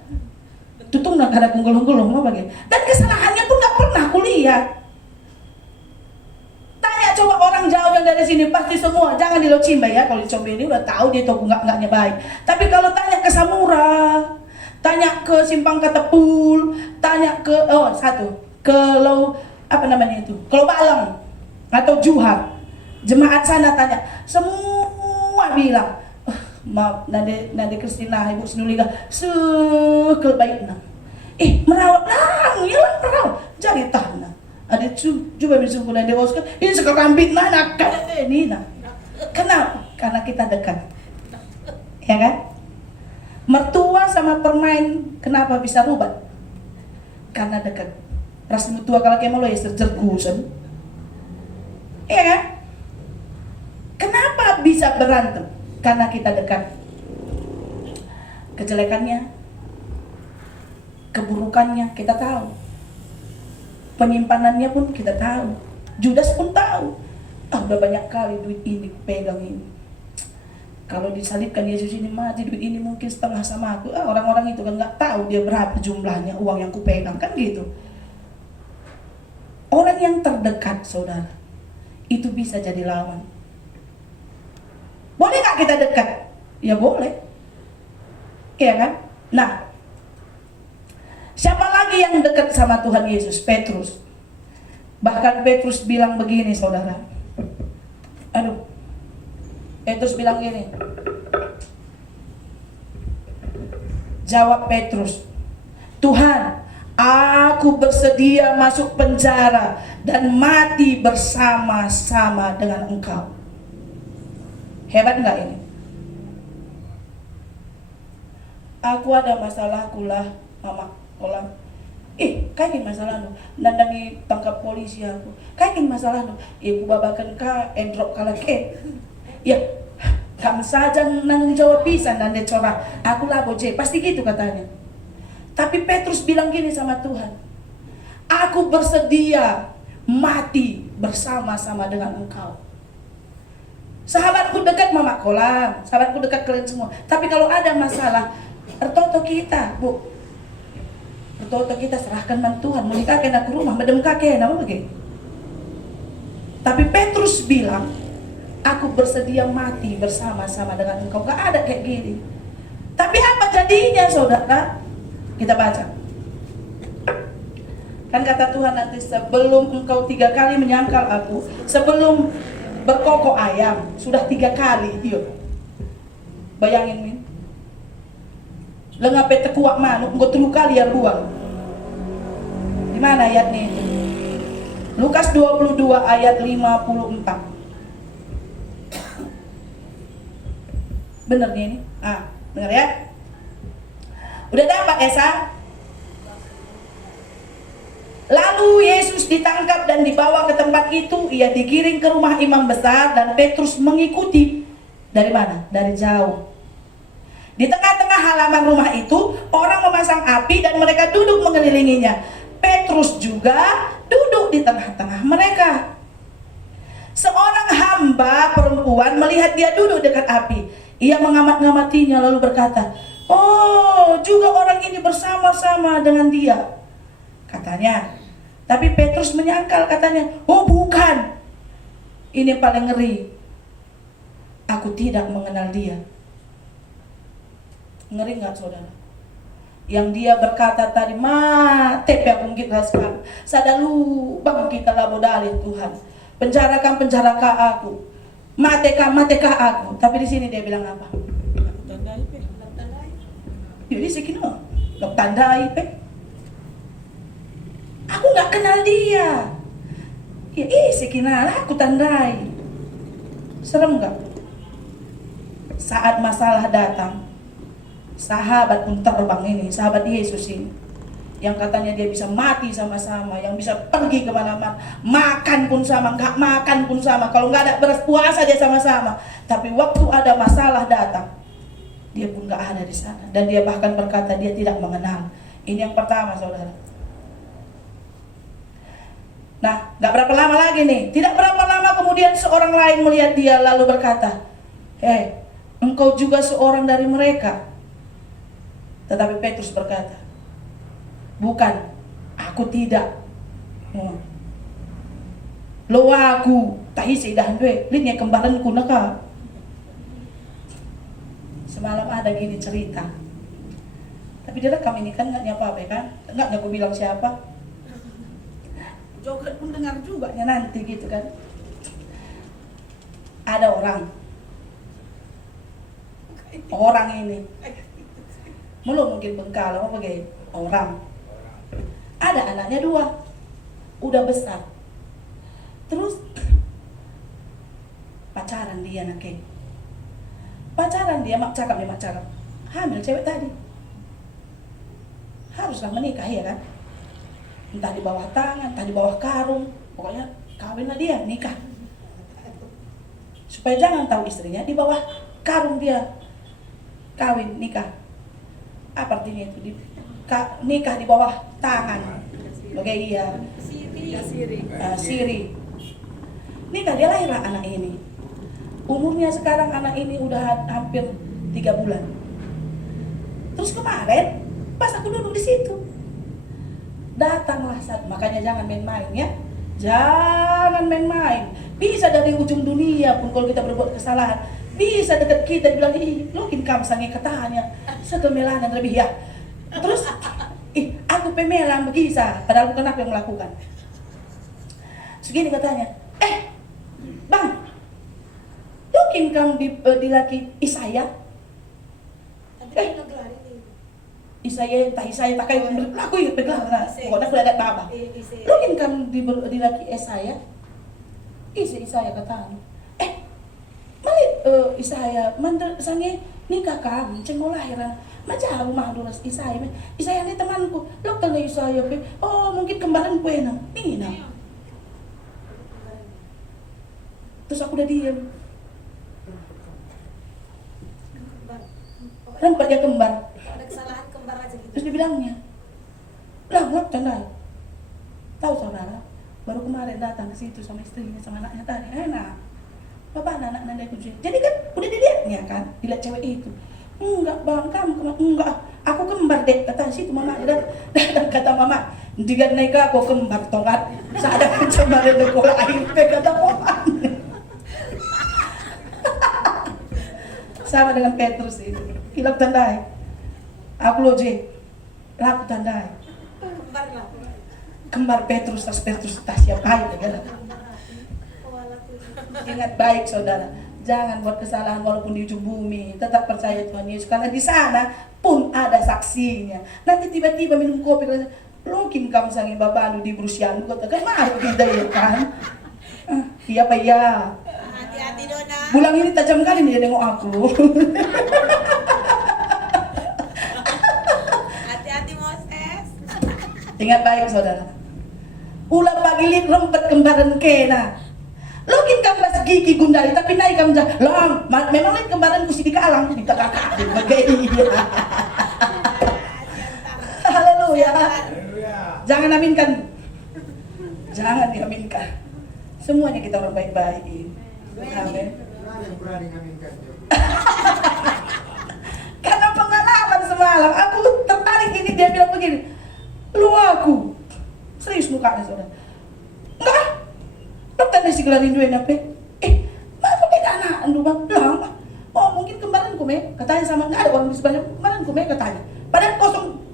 Tutung nak ada kunggulung-gulung mau bagi. Dan kesalahannya pun nggak pernah kulihat. Tanya coba orang jauh yang dari sini pasti semua. Jangan di Locimba ya. Kalau di Combe ini udah tahu dia tuh nggak baik. Tapi kalau tanya ke Samura, tanya ke Simpang Katepul, tanya ke Kalau Balang atau Juhar, jemaat sana tanya, semua bilang, maaf, nade Kristina, Ibu Sinuliga, sekel baikna. Merawat lang, ilang merawat, jadi tahna. Ada coba misal nade Oscar, ini sekarang rambit mana ini nah. Kenapa? Karena kita dekat, ya kan? Mertua sama permain kenapa bisa rubat? Karena dekat. Ras mertua kalau kayak malu ya serjergusan. Iya kan? Kenapa bisa berantem? Karena kita dekat. Kejelekannya, keburukannya kita tahu. Penyimpanannya pun kita tahu. Judas pun tahu. Udah banyak kali duit ini pegang ini. Kalau disalibkan Yesus ini mati, duit ini mungkin setengah sama aku. Orang-orang itu kan nggak tahu dia berapa jumlahnya uang yang kupegang, kan gitu. Orang yang terdekat, saudara, itu bisa jadi lawan. Boleh nggak kita dekat? Ya boleh. Iya kan? Nah, siapa lagi yang dekat sama Tuhan Yesus? Petrus. Bahkan Petrus bilang begini, saudara. Petrus bilang gini. Jawab Petrus, Tuhan, aku bersedia masuk penjara dan mati bersama-sama dengan Engkau. Hebat nggak ini? Aku ada masalah kulah, mama kolam. Kayak masalah no, nandangi tangkap polisi aku. Kayak masalah no, ibu babakan ka drop kalake. Ya, kamu saja nanggung jawab bisa nande coba. Aku lah boje, pasti gitu katanya. Tapi Petrus bilang gini sama Tuhan, aku bersedia mati bersama-sama dengan Engkau. Sahabatku dekat Mama Kolam, sahabatku dekat kalian semua. Tapi kalau ada masalah, ertoto kita, Bu. Ertoto kita serahkan man Tuhan, mau kakek nak rumah, medem kakek, nama bagi. Tapi Petrus bilang, aku bersedia mati bersama-sama dengan Engkau. Gak ada kayak gini. Tapi apa jadinya, saudara? Kita baca. Kan kata Tuhan nanti, sebelum engkau 3 kali menyangkal aku, sebelum berkokok ayam, sudah 3 kali. Yuk. Bayangin, Min. Lengape tekuak manuk, engkau 3 kali ya buang. Di mana ayatnya itu? Lukas 22 ayat 54. Bener nih ini? Dengar ya. Udah dapat Esa? Lalu Yesus ditangkap dan dibawa ke tempat itu. Ia digiring ke rumah imam besar dan Petrus mengikuti. Dari mana? Dari jauh. Di tengah-tengah halaman rumah itu, orang memasang api dan mereka duduk mengelilinginya. Petrus juga duduk di tengah-tengah mereka. Seorang hamba perempuan melihat dia duduk dekat api. Ia mengamat-ngamatinya lalu berkata, "Oh, juga orang ini bersama-sama dengan dia," katanya. Tapi Petrus menyangkal, katanya, "Oh bukan, ini paling ngeri. Aku tidak mengenal dia." Ngeri nggak, saudara? Yang dia berkata tadi, "Mate aku kita sekarang, sadalu bang kita labodalin Tuhan, penjarakan aku, mateka aku." Tapi di sini dia bilang apa? Jadi sekino. Lo tandai pe. Aku nggak kenal dia. Ya isi kenal, aku tandai. Serem nggak? Saat masalah datang, sahabat pun terbang ini, sahabat Yesus ini, yang katanya dia bisa mati sama-sama, yang bisa pergi kemana-mana, makan pun sama, nggak makan pun sama, kalau nggak ada beras puasa dia sama-sama. Tapi waktu ada masalah datang, dia pun nggak ada di sana, dan dia bahkan berkata dia tidak mengenal. Ini yang pertama, saudara. Nah, nggak berapa lama lagi nih, tidak berapa lama kemudian seorang lain melihat dia lalu berkata, engkau juga seorang dari mereka. Tetapi Petrus berkata, bukan, aku tidak. Lo aku tak isi dah dua, lihatnya kembaranku naka. Semalam ada gini cerita. Tapi dia rekam ini kan nggak nyapa kan, nggak aku bilang siapa. Joget pun dengar juga ya nanti gitu kan. Ada orang ini belum mungkin Bengkala apa bagai orang. Ada anaknya 2, udah besar. Terus pacaran dia naknya. Pacaran dia mak cakap hamil cewek tadi. Haruslah menikah ya kan. Entah di bawah tangan, entah di bawah karung, pokoknya kawinlah dia, nikah. Supaya jangan tahu istrinya, di bawah karung dia kawin, nikah. Apa artinya itu? Nikah di bawah tangan. Oke, iya. Siri. Nikah, dia lahirlah anak ini. Umurnya sekarang anak ini udah hampir 3 bulan. Terus kemarin pas aku duduk di situ, datanglah saat, makanya jangan main-main ya. Jangan main-main. Bisa dari ujung dunia pun kalau kita berbuat kesalahan, bisa dekat kita dibilang, ih, lo kin kamu sange katanya, sekemelanan lebih ya. Terus, aku pemelang begisa, padahal bukan aku yang melakukan. Segini katanya, bang, lo kin kamu di laki Isaya? Isaya, entah Isaya tak kayak aku yang pegang, pokoknya aku ada baba. Lo kin kamu di laki Isaya? Isaya katanya. Malit Isaya mandel sange nikah kan cengol lahiran macam rumah dulu Isaya ini temanku lokal nih Isaya oh mungkin kembaran gue nang ini nang. Terus aku udah diem. Nampak dia kembar. Ada kesalahan kembar aja gitu. Terus dibilangnya, lah tanda. Tahu saudara, baru kemarin datang ke situ sama istrinya sama anaknya tadi, enak. Bapak anak dia kucing. Jadi kan udah dilihatnya kan, dilihat cewek itu. Enggak bang, kamu enggak, aku kembar deh kata situ mama. Dan kata mama, digan naik aku kembar tongat. Saya ada kembar di kolam air kata mama. Sama dengan Petrus itu. Hilap tandai. Aku loje. Laku tandai. Kembar Petrus tas siap kayu negara. Ingat baik saudara, jangan buat kesalahan walaupun di ujung bumi. Tetap percaya Tuhan Yesus, karena di sana pun ada saksinya. Nanti tiba-tiba minum kopi, mungkin kamu sangi babalu di Brusian, kan malu kita ya kan. Iya pak ya. Hati-hati Dona. Bulan ini tajam kali nih dia nengok aku. Hati-hati Moses. Ingat baik saudara. Ulah pagi rempet kembaran kena. Lokin kamu masih gigi gundali tapi naik kamu lang. Memang lain kembaran ku sidik alang kita kakak bagai. Haleluya. Jangan aminkan. Jangan diaminkan. Semuanya kita perbaik-baikin. Amin. Berani ngaminkan. Karena pengalaman semalam aku tertarik ini, dia bilang begini, lu aku serius mukanya saudara. Enggak, lu tadi si gelarin duit apa? Mana beda anak andu bang? Lang, oh mungkin kembaranku me, katanya sama nggak ada orang di sebelahnya, kembaranku me katanya. Padahal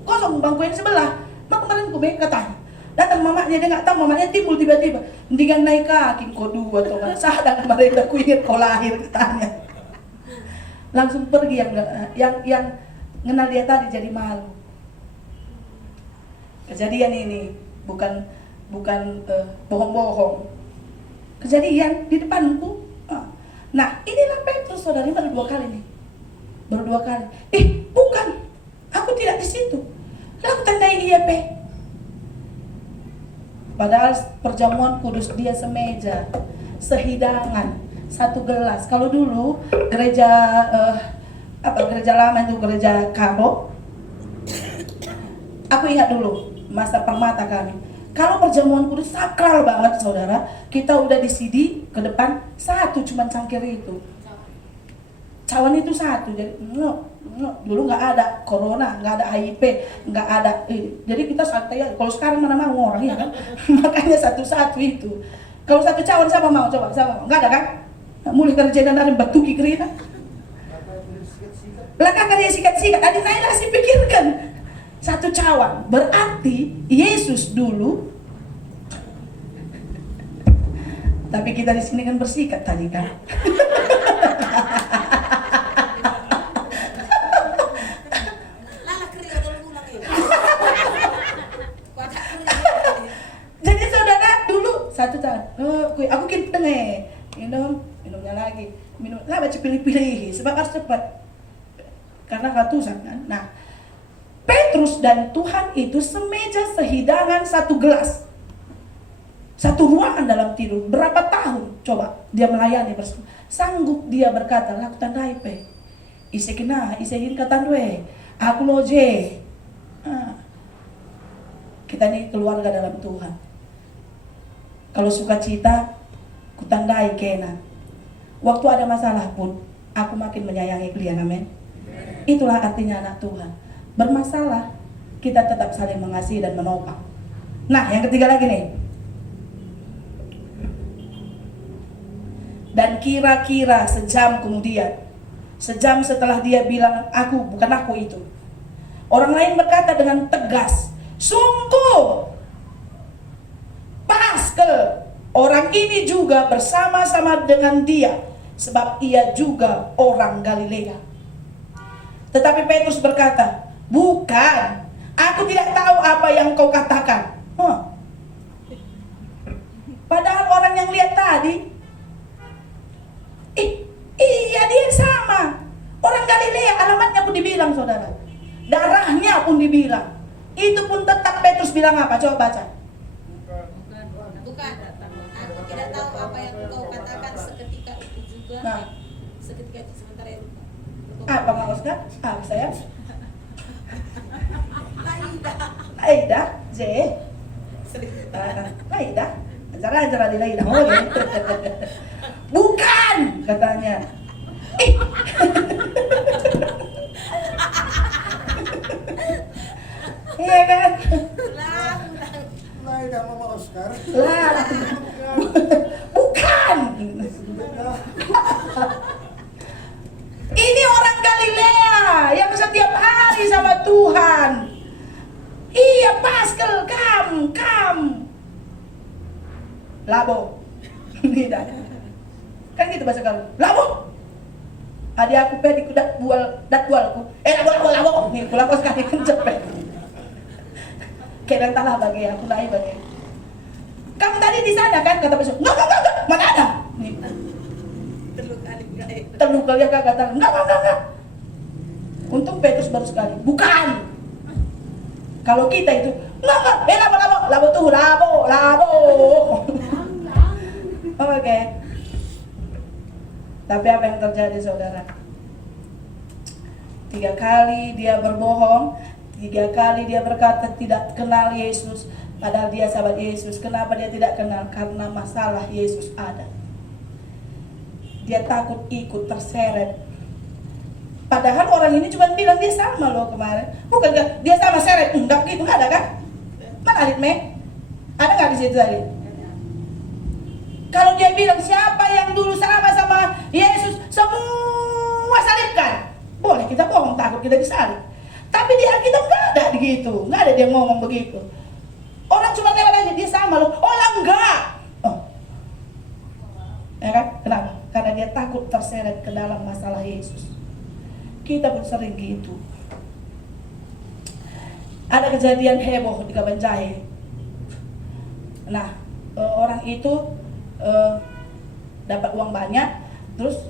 kosong bangku yang sebelah, mak kembaranku me katanya. Datang mamanya, dia nggak tahu mamanya timbul tiba-tiba, mendingan naik kaki kau 2 atau kan sadar kemarin aku ingat kau lahir katanya. Langsung pergi yang kenal dia tadi jadi malu. Kejadian ini bukan bohong-bohong. Kejadian di depanku. Nah, inilah Petrus, saudara, baru 2 kali nih. Baru 2 kali. Bukan. Aku tidak di situ. Lalu aku tandai iya, Pe. Padahal perjamuan kudus dia semeja, sehidangan, 1 gelas. Kalau dulu gereja gereja lama itu gereja Karo. Aku ingat dulu masa permata kami. Kalau perjamuan kudus sakral banget, saudara. Kita udah di CD ke depan 1 cuman cangkir itu. Cawan itu 1. Jadi dulu nggak ada corona, nggak ada HIV, nggak ada. Jadi kita santai ya. Kalau sekarang mana mau orang ya kan. Makanya 1-1 itu. Kalau 1 cawan siapa mau coba? Siapa mau? Nggak ada kan? Mulai kerja dan ada batuki kerina. Belakang dia sikat-sikat. Adi Naila sih pikirkan 1 cawan. Berarti Yesus dulu. Tapi kita di sini kan bersikat tadi kan. Lala kering atau pulang ya. Kuatak kering. Jadi saudara dulu 1 cawan. Aku kita minumnya lagi. Minum. Lah baca pilih-pilih sebab harus cepat. Karena ratusan kan. Nah, Petrus dan Tuhan itu semeja, sehidangan, 1 gelas. 1 ruangan dalam tidur. Berapa tahun coba dia melayani bersama. Sanggup dia berkata, "Laku tandai pe. Isehin katandwe. Aku loje." Kita ini keluarga dalam Tuhan. Kalau sukacita, kutandai kena. Waktu ada masalah pun, aku makin menyayangi kalian, amin. Itulah artinya anak Tuhan. Bermasalah, kita tetap saling mengasihi dan menopang. Nah, yang ketiga lagi nih. Dan kira-kira sejam kemudian, sejam setelah dia bilang, bukan aku itu. Orang lain berkata dengan tegas, "Sungguh, Paskel, orang ini juga bersama-sama dengan dia, sebab ia juga orang Galilea." Tetapi Petrus berkata, "Bukan, aku tidak tahu apa yang kau katakan." Padahal orang yang lihat tadi, iya dia sama. Orang Galilea, alamatnya pun dibilang, saudara. Darahnya pun dibilang. Itu pun tetap Petrus bilang apa? Coba baca. Bukan. Aku tidak tahu apa yang kau katakan seketika itu juga. Nah. Seketika itu sementara itu. Apa Mak Oscar? Apa saya? Laida, Z. Laida. Acara di Laida. Oh ya. Bukan, katanya. Iya kan? Laida Mama Oscar. Lah. Bukan. Ini orang Galilea yang setiap hari sama Tuhan. Iya, Pascal, kam. Labo. Tidak. Kan gitu bahasa kalau. Labo. Adik aku pe di kuda bualku. Labo. Nih, pulang kau sekali kan cepet. Kayak entahlah bagi aku naik bagi. Kamu tadi di sana kan kata besok. Enggak. Mana ada? Nih. Terluka dia kata, enggak. Untung Petrus baru sekali. Bukan. Kalau kita itu, enggak. Labo tuh, labo. Oke. Tapi apa yang terjadi, saudara? 3 kali dia berbohong, 3 kali dia berkata tidak kenal Yesus, padahal dia sahabat Yesus. Kenapa dia tidak kenal? Karena masalah Yesus ada. Dia takut ikut terseret. Padahal orang ini cuma bilang dia sama loh kemarin. Bukan dia sama seret? Enggak gitu, enggak ada kan? Mana Alit Me? Ada nggak di situ tadi? Kalau dia bilang siapa yang dulu sama Yesus, semua salibkan. Boleh kita bohong, takut kita disalib. Tapi di Alkitab nggak ada begitu, nggak ada dia ngomong begitu. Orang cuma lewat aja, dia sama loh. Orang enggak. Ya kan? Kenapa? Karena dia takut terseret ke dalam masalah Yesus. Kita pun sering gitu. Ada kejadian heboh di Kaban Jahe. Nah, orang itu dapat uang banyak, terus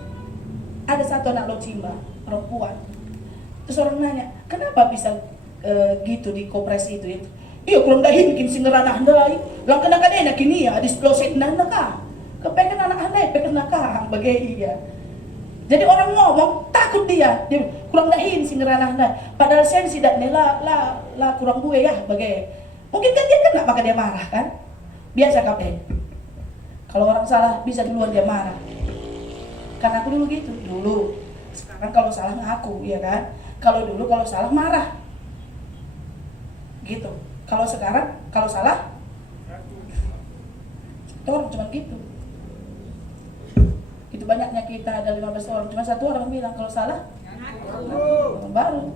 ada satu anak locimba, perempuan. Terus orang nanya, kenapa bisa gitu di koperasi itu? Iya, kurang dahin kin singeran handai. Lang kena kadena kini ya, disclose nana ka. Kepengen anak handai, pengen nakah bagai iya. Jadi orang ngomong takut dia kurang dahin singeran handai. Padahal sensi dak nela la kurang gue ya bagai. Mungkin kan dia kena maka dia marah kan? Biasa kape. Kalau orang salah bisa duluan dia marah. Karena aku dulu gitu, dulu. Sekarang kalau salah ngaku, ya kan? Kalau dulu kalau salah marah. Gitu. Kalau sekarang kalau salah itu orang cuma gitu. Itu banyaknya kita ada 15 orang, cuma satu orang bilang kalau salah orang baru.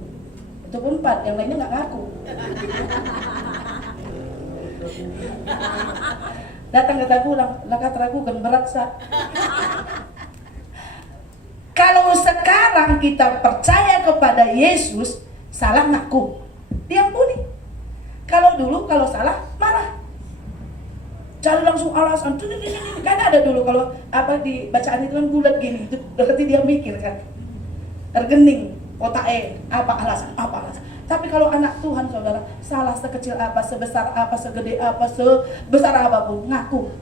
Itu pun 4, yang lainnya nggak ngaku. Datang kata pulang, laka teragukan berat sa. Kalau sekarang kita percaya kepada Yesus, salah ngaku, diampuni. Kalau dulu kalau salah marah, cari langsung alasan. Kan ada dulu kalau apa di bacaan itu kan bulat gini, itu berarti dia mikir kan, tergening otak apa alasan. Tapi kalau anak Tuhan saudara, salah sekecil apa, sebesar apa, segede apa, sebesar apapun, ngaku.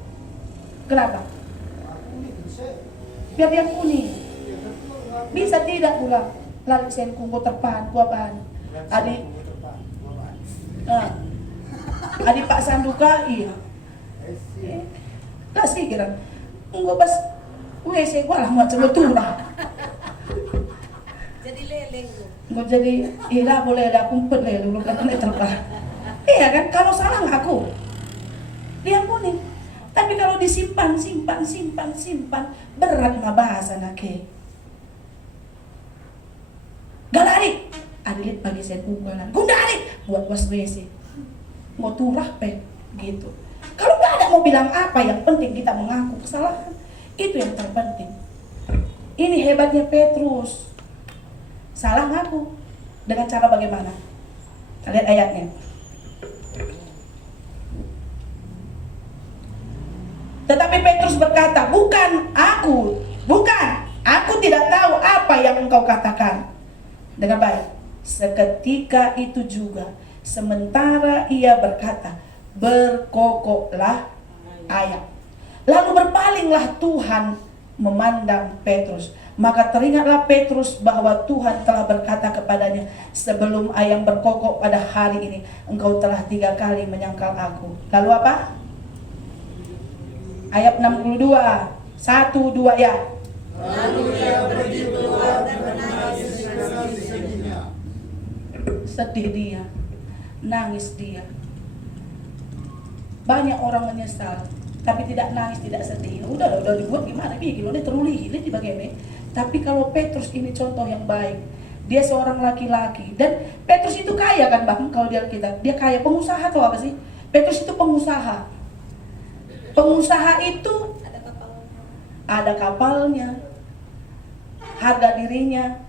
Kenapa? Biar dia ampuni. Bisa tidak pula lari sen kungko terpan, kuapaan. Adi Pak Sanduka iya. Kasih kira. Unggo pas WC gua lah macam betul lah. Jadi leleng tuh. Gue jadi ila boleh ada kumpet leh dulu kan terpan. Iya kan, kalau salah ngaku diampuni. Tapi kalau disimpan berat mah bahasa nake. Galari, adilit pagi saya pukulan. Gundari buat was WC. Mau turah pe gitu. Kalau nggak ada mau bilang apa, yang penting kita mengaku kesalahan. Itu yang terpenting. Ini hebatnya Petrus. Salah ngaku. Dengan cara bagaimana? Kita lihat ayatnya. Tetapi Petrus berkata, bukan, aku tidak tahu apa yang engkau katakan. Dengan baik. Seketika itu juga, sementara ia berkata, berkokoklah ayam. Lalu berpalinglah Tuhan memandang Petrus. Maka teringatlah Petrus bahwa Tuhan telah berkata kepadanya, sebelum ayam berkokok pada hari ini, engkau telah 3 kali menyangkal aku. Lalu apa? Ayat 62, 1, 2 ya. Lalu ia pergi keluar dan menangis. Sedih dia, nangis dia. Banyak orang menyesal, tapi tidak nangis, tidak sedih. Udah dibuat gimana? Gini, udah teruli, ini bagaimana? Tapi kalau Petrus ini contoh yang baik. Dia seorang laki-laki dan Petrus itu kaya kan Bang? Kalau dia kaya, pengusaha atau apa sih? Petrus itu pengusaha. Pengusaha itu ada kapalnya, harga dirinya,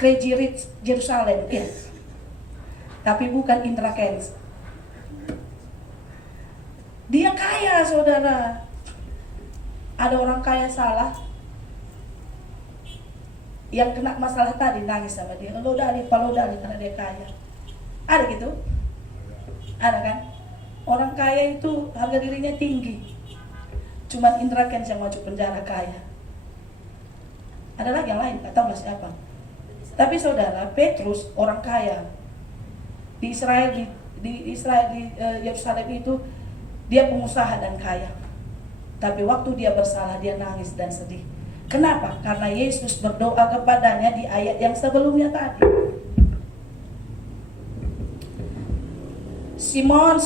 Crazy Rich Jerusalem, ya. Tapi bukan Indra Kents. Dia kaya saudara. Ada orang kaya salah, yang kena masalah tadi nangis sama dia. Lo dari karena dia kaya. Ada gitu? Ada kan? Orang kaya itu harga dirinya tinggi. Cuman Indra Kents yang masuk penjara kaya. Ada lagi yang lain, gak tahu lah siapa. Tapi saudara, Petrus orang kaya. Di Yerusalem itu dia pengusaha dan kaya. Tapi waktu dia bersalah, dia nangis dan sedih. Kenapa? Karena Yesus berdoa kepadanya di ayat yang sebelumnya tadi. Simon,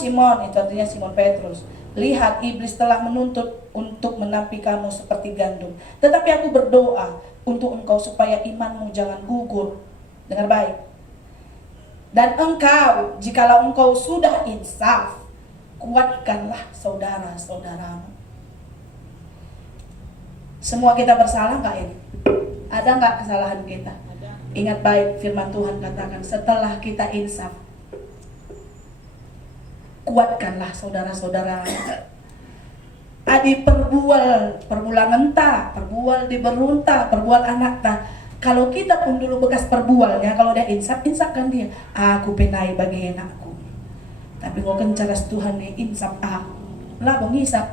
itu artinya Simon Petrus. Lihat, iblis telah menuntut untuk menampi kamu seperti gandum. Tetapi aku berdoa untuk engkau supaya imanmu jangan gugur. Dengar baik. Dan engkau, jikalau engkau sudah insaf, kuatkanlah saudara-saudaramu. Semua kita bersalah nggak ini? Ada nggak kesalahan kita? Ingat baik firman Tuhan katakan, setelah kita insaf, Kuatkanlah saudara-saudara. Adi perbualan ta, perbual di berunta, perbual anak ta. Kalau kita pun dulu bekas perbualnya, kalau dia insapkan dia, aku penai bagi anakku. Tapi kau kan cara Tuhan nih insap aku. Lah bang isap.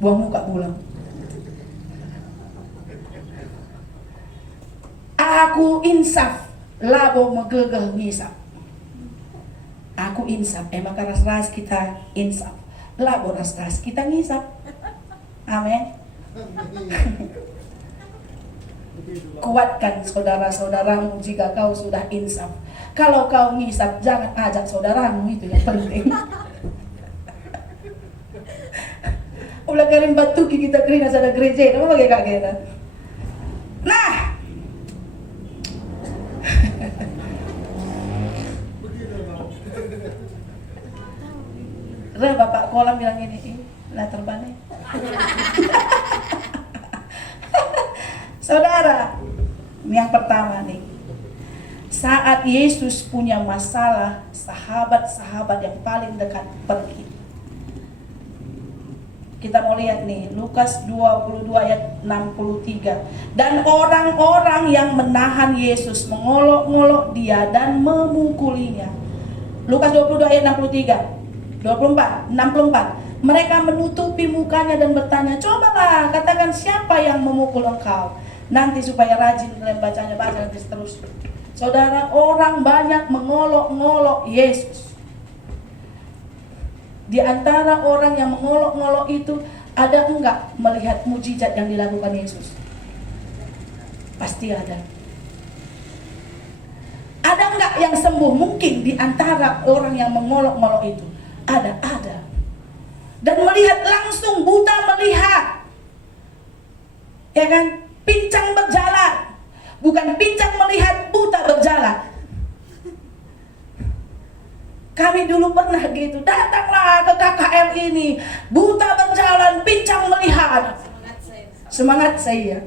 Buang muka pulang. Aku insaf, labo megegeh ngisap. Aku insaf, emang ras kita insaf. Labo ras kita ngisap. Amin. Kuatkan saudara-saudaramu jika kau sudah insaf. Kalau kau ngisap, jangan ajak saudaramu, itu yang penting. Ulah karim batu kita kerina sada gereja, apa bagi kak kita? Nah, bapak kolam bilang ini, lah terbalik. Saudara, yang pertama nih, saat Yesus punya masalah, sahabat-sahabat yang paling dekat pergi. Kita mau lihat nih, Lukas 22 ayat 63. Dan orang-orang yang menahan Yesus mengolok-ngolok dia dan memukulinya. Lukas 22 ayat 63, 64. Mereka menutupi mukanya dan bertanya, cobalah katakan siapa yang memukul engkau. Nanti supaya rajin kalian bacanya, baca nanti terus. Saudara, orang banyak mengolok-ngolok Yesus. Di antara orang yang mengolok-ngolok itu, ada enggak melihat mujizat yang dilakukan Yesus? Pasti ada. Ada enggak yang sembuh? Mungkin di antara orang yang mengolok-ngolok itu. Ada. Dan melihat langsung, buta melihat. Ya kan? Pincang berjalan. Bukan pincang melihat, buta berjalan. Kami dulu pernah gitu, datanglah ke KKR ini, buta berjalan, pincang melihat. Semangat saya.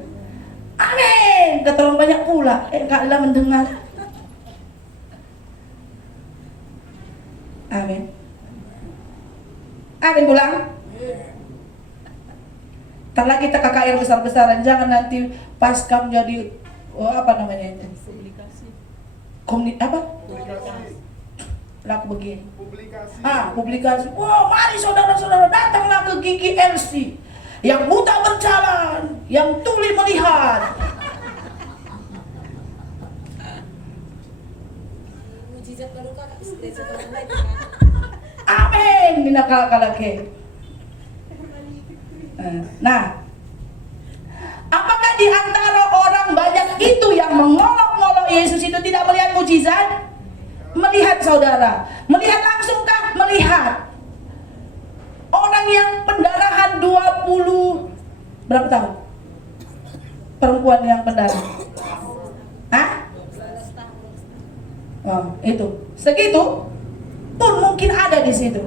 Amin. Kata orang banyak pula, enggak lah mendengar. Amin. Amin pulang. Ntar lagi kita KKR besar-besaran, jangan nanti pas kamu jadi apa namanya itu? Publikasi. Laku begini. Publikasi. Wah, mari saudara-saudara datanglah ke Gigi LC. Yang buta berjalan, yang tuli melihat. Mujizat baru kakak Amin. Dina kalake. Nah, apakah di antara orang banyak itu yang mengolok-ngolok Yesus itu tidak melihat mujizat? Melihat saudara, melihat langsungkah? Melihat. Orang yang pendarahan 20 berapa tahun? Perempuan yang pendarah. Hah? Oh, itu. Segitu pun mungkin ada di situ.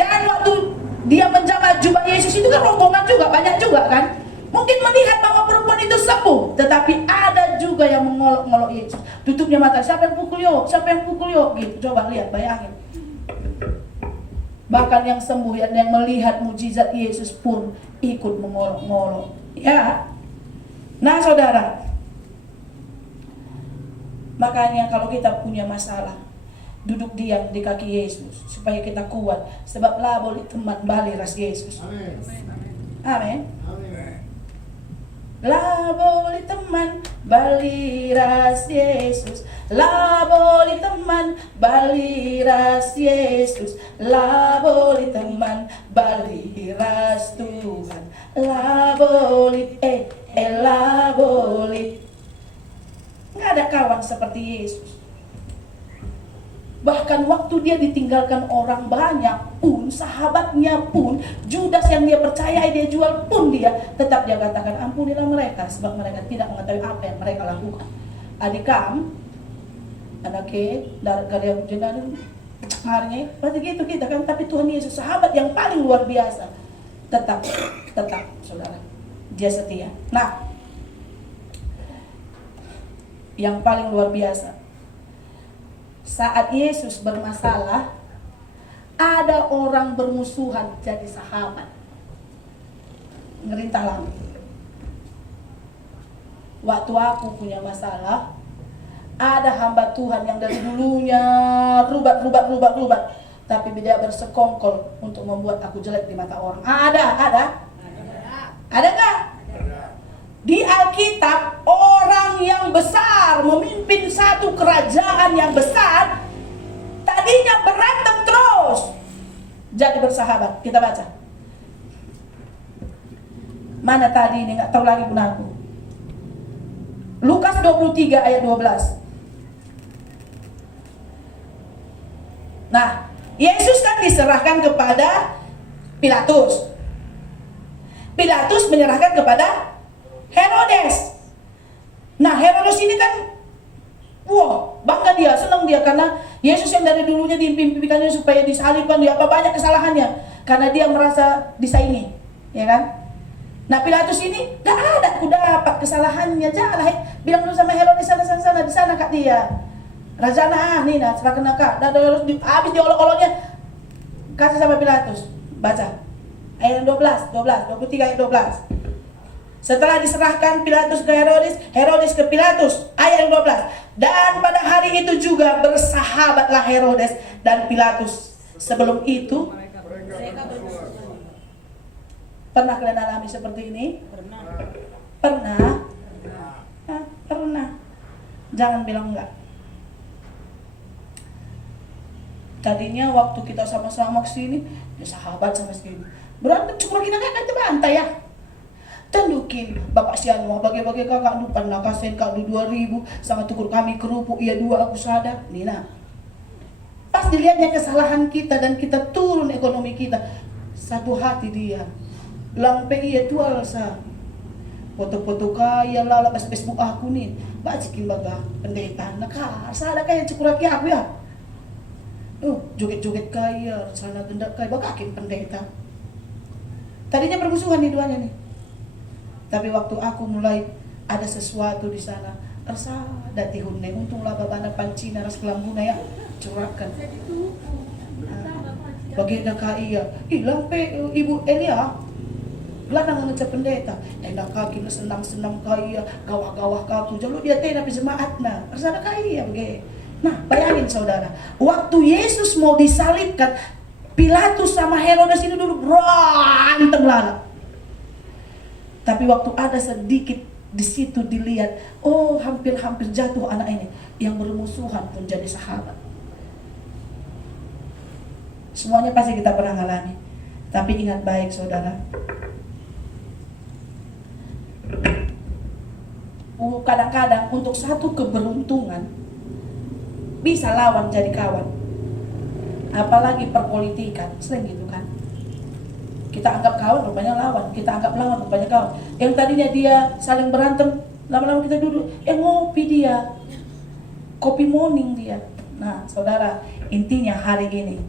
Dan waktu dia menjabat jubah Yesus itu kan rombongan juga, banyak juga kan? Mungkin melihat bahwa perempuan itu sembuh, tetapi ada juga yang mengolok-ngolok Yesus. Tutupnya mata, siapa yang pukul yo? Siapa yang pukul yo? Gitu. Coba lihat, bayangin. Bahkan yang sembuh, yang melihat mujizat Yesus pun ikut mengolok-ngolok. Ya. Nah, saudara. Makanya kalau kita punya masalah, duduk diam di kaki Yesus supaya kita kuat. Sebab lah boleh teman balik ras Yesus. Amin. Amin. Amin. La boleh teman baliras Yesus. La boleh teman baliras Yesus. La boleh teman baliras Tuhan. La boleh la boleh. Nggak ada kawan seperti Yesus. Bahkan waktu dia ditinggalkan orang banyak pun, sahabatnya pun, Judas yang dia percaya dia jual pun dia, tetap dia katakan ampunilah mereka, sebab mereka tidak mengetahui apa yang mereka lakukan. Adikam, anaknya, dari karya jenazah, harinya, pasti gitu kita kan, tapi Tuhan Yesus sahabat yang paling luar biasa, tetap, saudara, dia setia. Nah, yang paling luar biasa, saat Yesus bermasalah, ada orang bermusuhan jadi sahabat. Ngerintah lagi. Waktu aku punya masalah, ada hamba Tuhan yang dari dulunya rubat, tapi dia bersekongkol untuk membuat aku jelek di mata orang. Ada nggak? Di Alkitab, orang yang besar memimpin satu kerajaan yang besar, tadinya berantem terus, jadi bersahabat. Kita baca. Mana tadi ini, nggak tahu lagi pun aku. Lukas 23 ayat 12. Nah, Yesus kan diserahkan kepada Pilatus. Pilatus menyerahkan kepada Herodes. Nah, Herodes ini kan bangga dia, senang dia karena Yesus yang dari dulunya diimpikannya supaya disalibkan, dia apa banyak kesalahannya karena dia merasa disaingi, ya kan? Nah, Pilatus ini gak ada, aku dapat kesalahannya, janganlah bilang dulu sama Herodes sana di sana kak dia. Rajana nih nah serahkan kak, dan harus habis diolok-oloknya kasih sama Pilatus. Baca ayat 23 ayat 12. Setelah diserahkan Pilatus ke Herodes, Herodes ke Pilatus, ayat 12. Dan pada hari itu juga bersahabatlah Herodes dan Pilatus. Sebelum itu, Mereka bermusuhan. pernah kalian alami seperti ini? Pernah. Pernah? Ya, pernah. Jangan bilang enggak. Tadinya waktu kita sama-sama kesini, ya sahabat sama sini. Berantem cukup kita kan bantai ya. Tendukin bapak sianu bagi-bagi kakak dupan nakasen kak du 2000 sangat tukur kami kerupuk iya 2 aku sadar Nina. Pas dilihatnya kesalahan kita dan kita turun ekonomi kita, satu hati dia lampe iya tual sa foto-foto kaya lala pas Facebook aku nih bacikin baga pendeta nakar sadar kayak cukur laki aku ya joget-joget kaya sana gendak kaya bagakin pendeta. Tadinya bermusuhan nih duanya nih. Tapi waktu aku mulai ada sesuatu di sana, rasa dati hunne untunglah babana pancina ras kelambuna ya curahkan. Bagaimana kaya, ilang pe ibu Elia, ladang ngecap pendeta, enak kaki senang-senang kaya, gawah-gawah kaku, jalur dia teh tapi jemaat na, rasa ada kaya bagaimana. Nah bayangin saudara, waktu Yesus mau disalibkan, Pilatus sama Herodes ini dulu berantem lala. Tapi waktu ada sedikit di situ dilihat, hampir-hampir jatuh anak ini, yang bermusuhan pun jadi sahabat. Semuanya pasti kita pernah ngalami. Tapi ingat baik saudara, kadang-kadang untuk satu keberuntungan bisa lawan jadi kawan. Apalagi perpolitikan, sering gitu kan. Kita anggap kawan, rupanya lawan. Kita anggap lawan, rupanya kawan. Yang tadinya dia saling berantem, lama-lama kita duduk, ngopi dia. Kopi morning dia. Nah, saudara, intinya hari ini,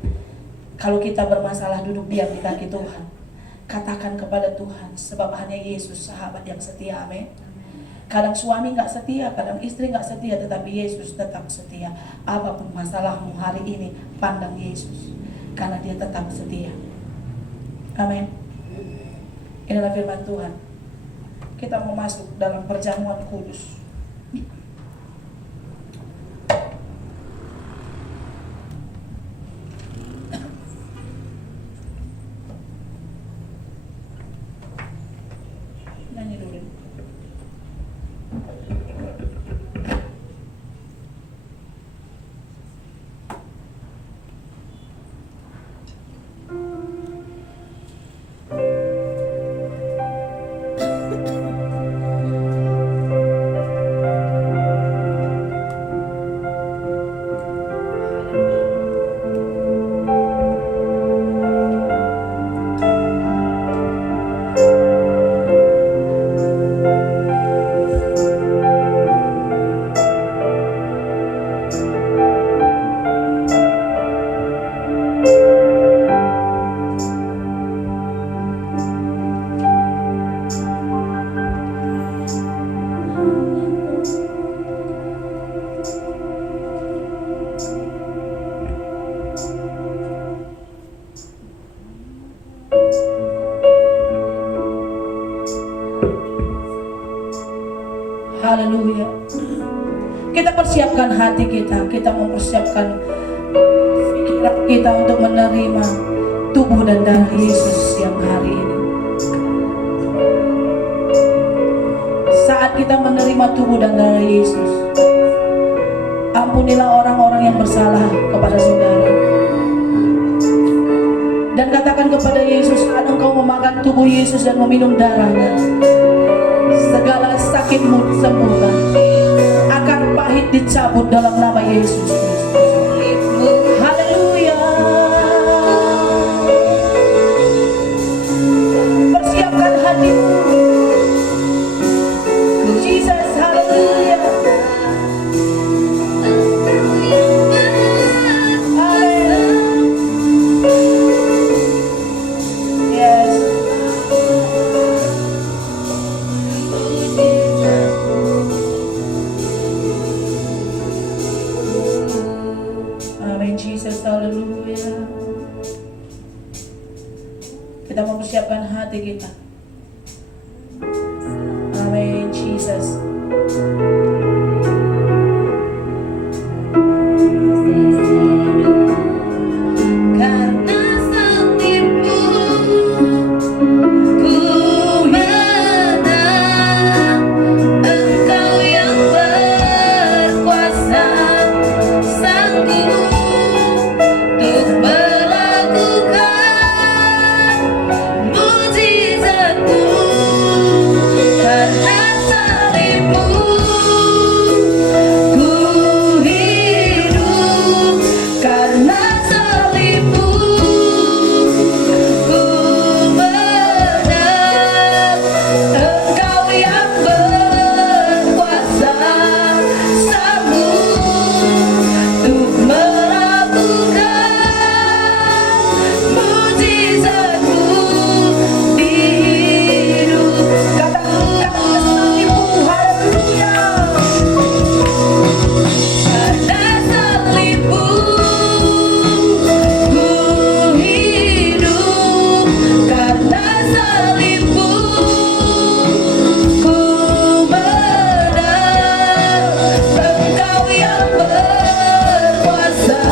kalau kita bermasalah duduk diam di kaki Tuhan, katakan kepada Tuhan, sebab hanya Yesus sahabat yang setia, amin. Kadang suami gak setia, kadang istri gak setia, tetapi Yesus tetap setia. Apapun masalahmu hari ini, pandang Yesus, karena dia tetap setia. Amin. Inilah firman Tuhan. Kita mau masuk dalam perjamuan kudus. Nyanyi dulu. Haleluya. Kita persiapkan hati kita mempersiapkan pikiran kita untuk menerima tubuh dan darah Yesus yang hari ini. Saat kita menerima tubuh dan darah Yesus, ampunilah orang-orang yang bersalah kepada saudara. Dan katakan kepada Yesus, saat engkau memakan tubuh Yesus dan meminum darahnya, segala sakitmu sembuhkan, akar pahit dicabut dalam nama Yesus Kristus. Haleluya. Persiapkan hatimu. Jesus, haleluya. Yes. Amin, Jesus, haleluya. Kita mempersiapkan hati kita. Amin, Jesus. Karena salibmu ku menang, Engkau yang berkuasa sanggup untuk melakukan mujizatmu. Karena salibmu ku hidup, karena salibmu ku menang, Engkau yang berkuasa sanggup untuk melakukan mujizatmu di hidup. Katakan salibmu, haleluya. Karena salibmu ku hidup, karena salibmu ku menang, Engkau yang berkuasa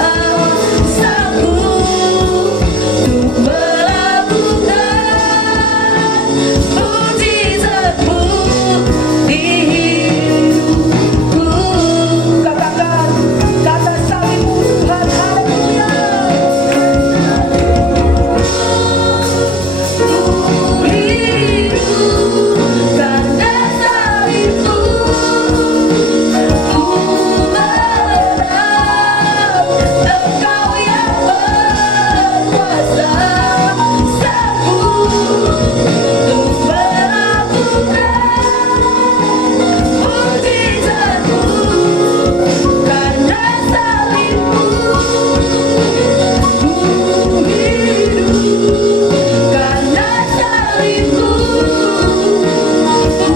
sanggup untuk melakukan mujizatmu di hidupku. Katakan kata salibmu Tuhan, haleluya. Ku hidup karena salibmu, ku menang, Engkau yang berkuasa sanggup untuk melakukan mujizatmu. Karena salibmu ku hidup, karena salibmu ku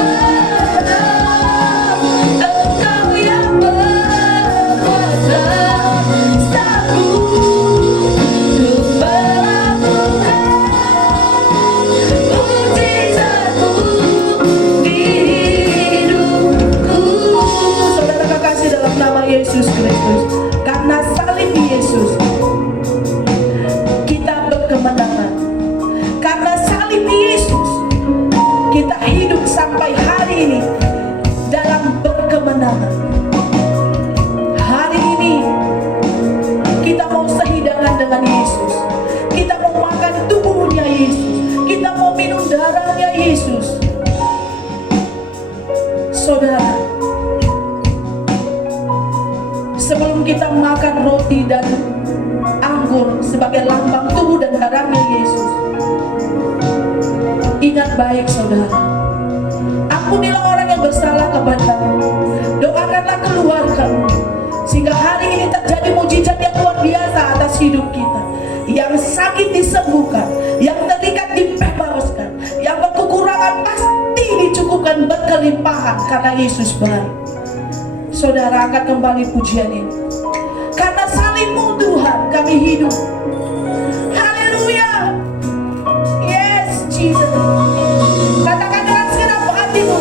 menang, Engkau yang berkuasa sanggup untuk melakukan mujizatmu di hidupku. Saudara kekasih dalam nama Yesus Kristus, karena salib Yesus kita berkemenangan. Karena salib Yesus kita hidup sampai hari ini dalam berkemenangan. Hari ini kita mau sehidangan dengan Yesus. Kita mau makan tubuhnya Yesus. Kita mau minum darahnya Yesus. Saudara, sebelum kita makan roti dan anggur sebagai lambang tubuh dan darahnya Yesus, ingat baik saudara, ampunilah orang yang bersalah kepadamu, doakanlah keluargamu, sehingga hari ini terjadi mujizat yang luar biasa atas hidup kita. Yang sakit disembuhkan, yang terikat dibebaskan, yang berkekurangan pasti dicukupkan berkelimpahan karena Yesus baik. Saudara, angkat kembali pujian ini. Karena salibmu Tuhan kami hidup. Haleluya. Yes, Jesus. Katakan dengan segenap hatimu.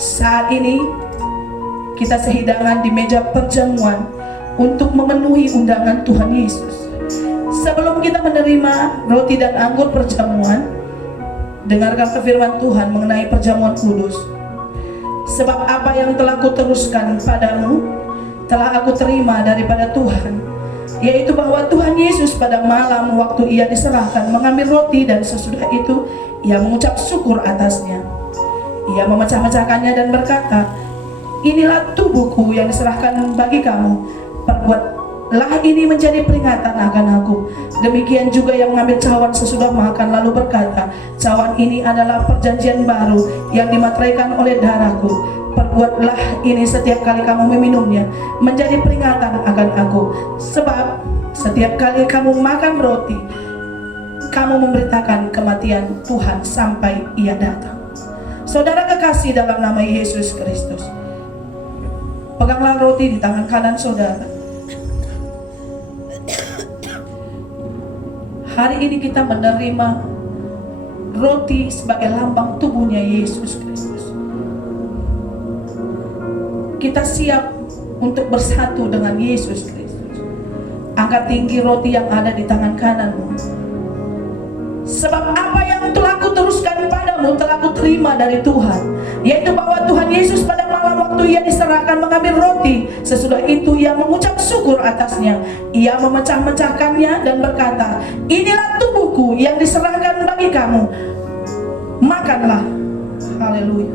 Saat ini kita sehidangan di meja perjamuan untuk memenuhi undangan Tuhan Yesus. Sebelum kita menerima roti dan anggur perjamuan, dengarkan firman Tuhan mengenai perjamuan kudus. Sebab apa yang telah kuteruskan padamu, telah aku terima daripada Tuhan, yaitu bahwa Tuhan Yesus pada malam waktu ia diserahkan mengambil roti, dan sesudah itu ia mengucap syukur atasnya. Ia memecah-mecahkannya dan berkata, "Inilah tubuhku yang diserahkan bagi kamu. Perbuatlah ini menjadi peringatan akan aku." Demikian juga yang mengambil cawan sesudah makan lalu berkata, "Cawan ini adalah perjanjian baru yang dimateraikan oleh darahku. Perbuatlah ini setiap kali kamu meminumnya menjadi peringatan akan aku. Sebab setiap kali kamu makan roti, kamu memberitakan kematian Tuhan sampai ia datang." Saudara kekasih dalam nama Yesus Kristus, peganglah roti di tangan kanan saudara. Hari ini kita menerima roti sebagai lambang tubuhnya Yesus Kristus. Kita siap untuk bersatu dengan Yesus Kristus. Angkat tinggi roti yang ada di tangan kananmu. Sebab apa yang telah kuteruskan padamu telah kuterima dari Tuhan, yaitu bahwa Tuhan Yesus pada malam waktu ia diserahkan mengambil roti, sesudah itu ia mengucap syukur atasnya. Ia memecah-mecahkannya dan berkata, "Inilah tubuhku yang diserahkan bagi kamu. Makanlah." Haleluya.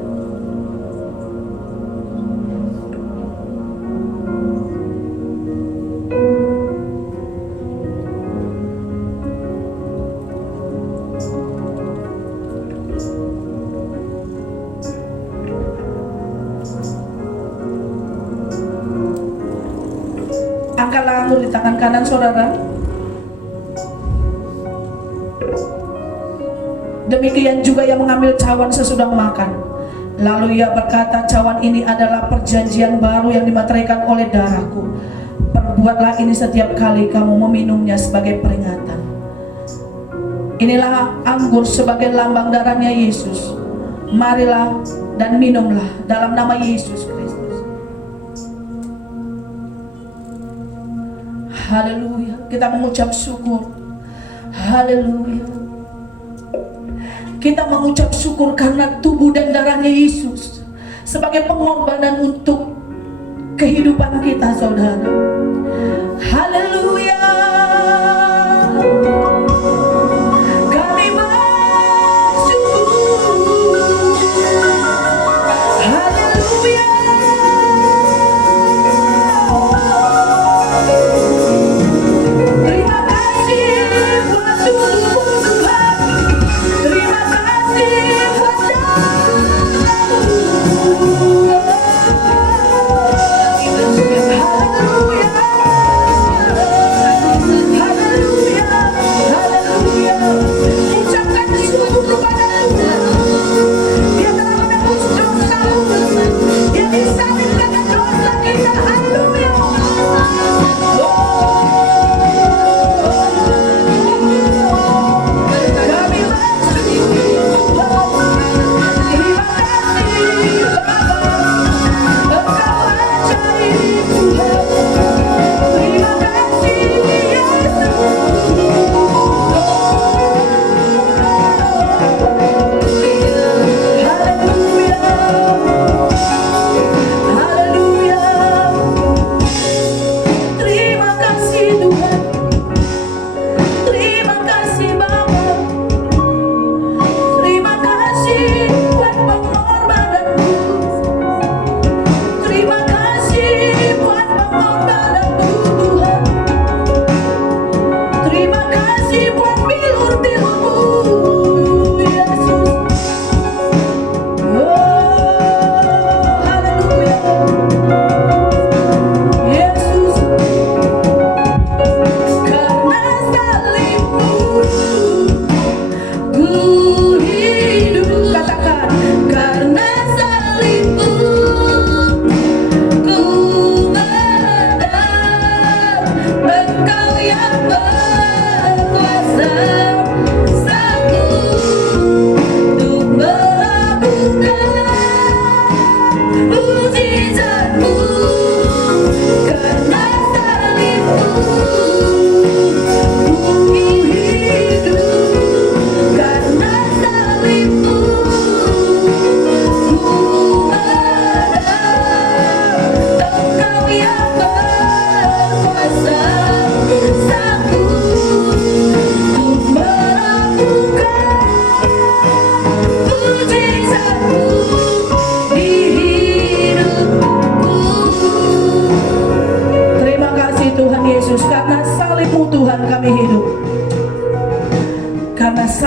Angkatlah anggur di tangan kanan saudara. Demikian juga yang mengambil cawan sesudah makan. Lalu ia berkata, "Cawan ini adalah perjanjian baru yang dimateraikan oleh darahku. Perbuatlah ini setiap kali kamu meminumnya sebagai peringatan." Inilah anggur sebagai lambang darahnya Yesus. Marilah dan minumlah dalam nama Yesus Kristus. Haleluya. Kita mengucap syukur. Haleluya. Kita mengucap syukur karena tubuh dan darahnya Yesus sebagai pengorbanan untuk kehidupan kita, saudara. Haleluya. Kami bersyukur. Haleluya. Terima kasih buat tubuhmu Tuhan. Terima kasih buat darahmu. Haleluya.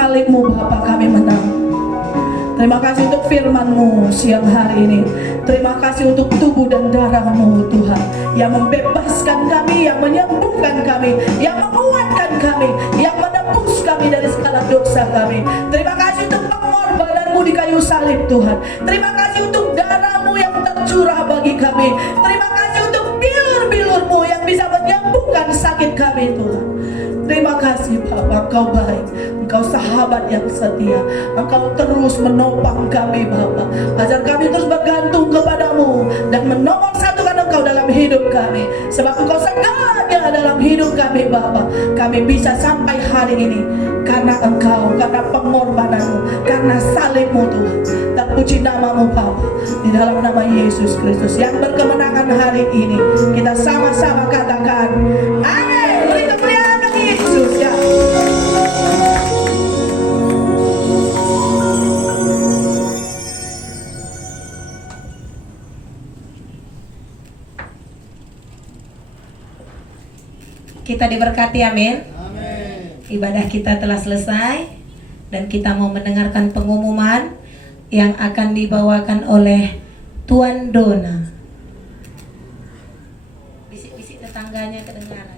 salib-Mu Bapa kami menang. Terima kasih untuk firman-Mu siang hari ini. Terima kasih untuk tubuh dan darah-Mu Tuhan, yang membebaskan kami, yang menyembuhkan kami, yang menguatkan kami, yang menebus kami dari segala dosa kami. Terima kasih untuk pengorbanan-Mu di kayu salib Tuhan. Terima kasih untuk darah-Mu yang tercurah bagi kami. Terima kasih untuk bilur-bilur-Mu yang bisa menyembuhkan sakit kami Tuhan. Terima kasih Bapa, Engkau baik, Engkau sahabat yang setia, Engkau terus menopang kami Bapa. Ajar kami terus bergantung kepadamu dan menomor satukan Engkau dalam hidup kami. Sebab Engkau segalanya dalam hidup kami Bapa. Kami bisa sampai hari ini karena Engkau, karena pengorbananmu, karena salib-Mu Tuhan. Terpuji nama-Mu Bapa, di dalam nama Yesus Kristus yang berkemenangan hari ini. Kita sama-sama katakan amin. Beri kemuliaan bagi Yesus ya. Kita diberkati, amin. Amin. Ibadah kita telah selesai dan kita mau mendengarkan pengumuman yang akan dibawakan oleh Tuan Dona. Bisik-bisik tetangganya kedengaran.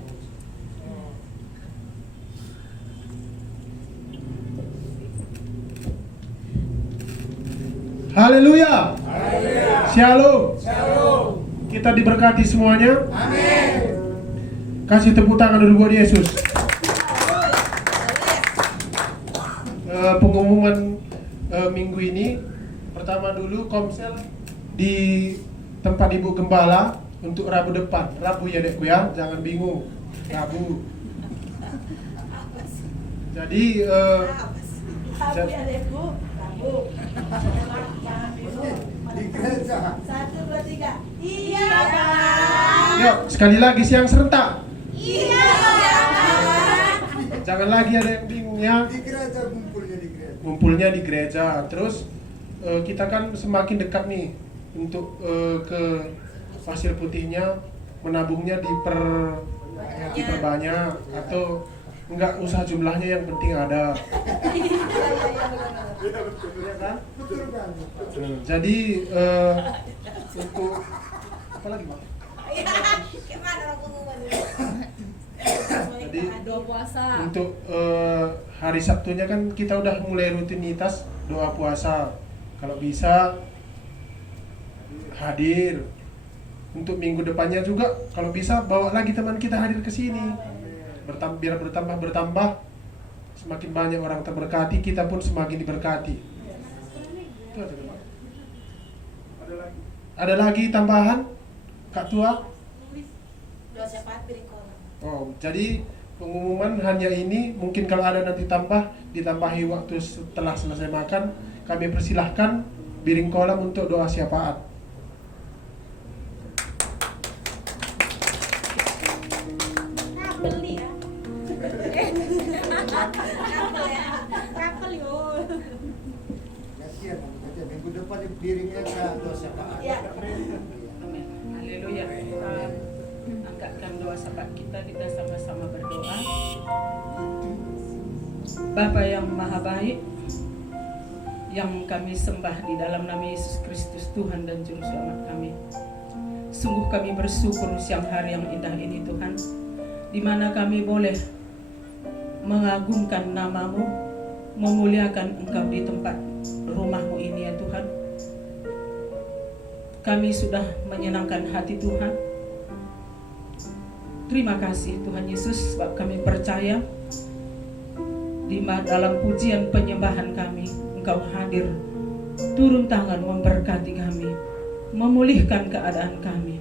Haleluya. Shalom. Kita diberkati semuanya. Amin. Kasih tepuk tangan dulu buat Yesus. Pengumuman minggu ini, pertama dulu komsel di tempat Ibu Gembala untuk Rabu depan. Rabu ya dekku ya, jangan bingung. Rabu. Jadi Di gereja. 1, 2, 3. Iya, Bang. yuk sekali lagi siang serentak. Iya, Bang. Jangan lagi ada yang bingung ya. Di gereja, kumpulnya di gereja. Ngumpulnya di gereja. Terus kita kan semakin dekat nih untuk ke Pasir Putihnya, menabungnya diperbanyak atau enggak usah jumlahnya, yang penting ada. Ya kan? Betul kan? Jadi untuk apa lagi Mak? Gimana orang pengumumannya? Jadi Doa puasa. untuk hari Sabtunya kan kita udah mulai rutinitas doa puasa. Kalau bisa hadir. Untuk minggu depannya juga kalau bisa bawa lagi teman kita hadir ke sini. Biar bertambah. Semakin banyak orang terberkati, kita pun semakin diberkati. Itu aja, Pak. Ada lagi tambahan, Kak Tua? Doa syafaat piring kolam. Oh, jadi pengumuman hanya ini. Mungkin kalau ada nanti ditambahi waktu setelah selesai makan, kami persilahkan piring kolam untuk doa syafaat. Beli ya. Kapel yo. Kasihan, kasihan. Minggu depan piringnya kan dosa Pak. Ya. Amin. Haleluya. Kita angkatkan doa syafaat kita sama-sama berdoa. Bapa yang maha baik, yang kami sembah di dalam nama Yesus Kristus Tuhan dan Juru Selamat kami. Sungguh kami bersyukur siang hari yang indah ini Tuhan, di mana kami boleh mengagungkan nama-Mu, memuliakan Engkau di tempat rumah-Mu ini ya Tuhan. Kami sudah menyenangkan hati Tuhan. Terima kasih Tuhan Yesus, sebab kami percaya di dalam pujian penyembahan kami Engkau hadir, turun tangan memberkati kami, memulihkan keadaan kami,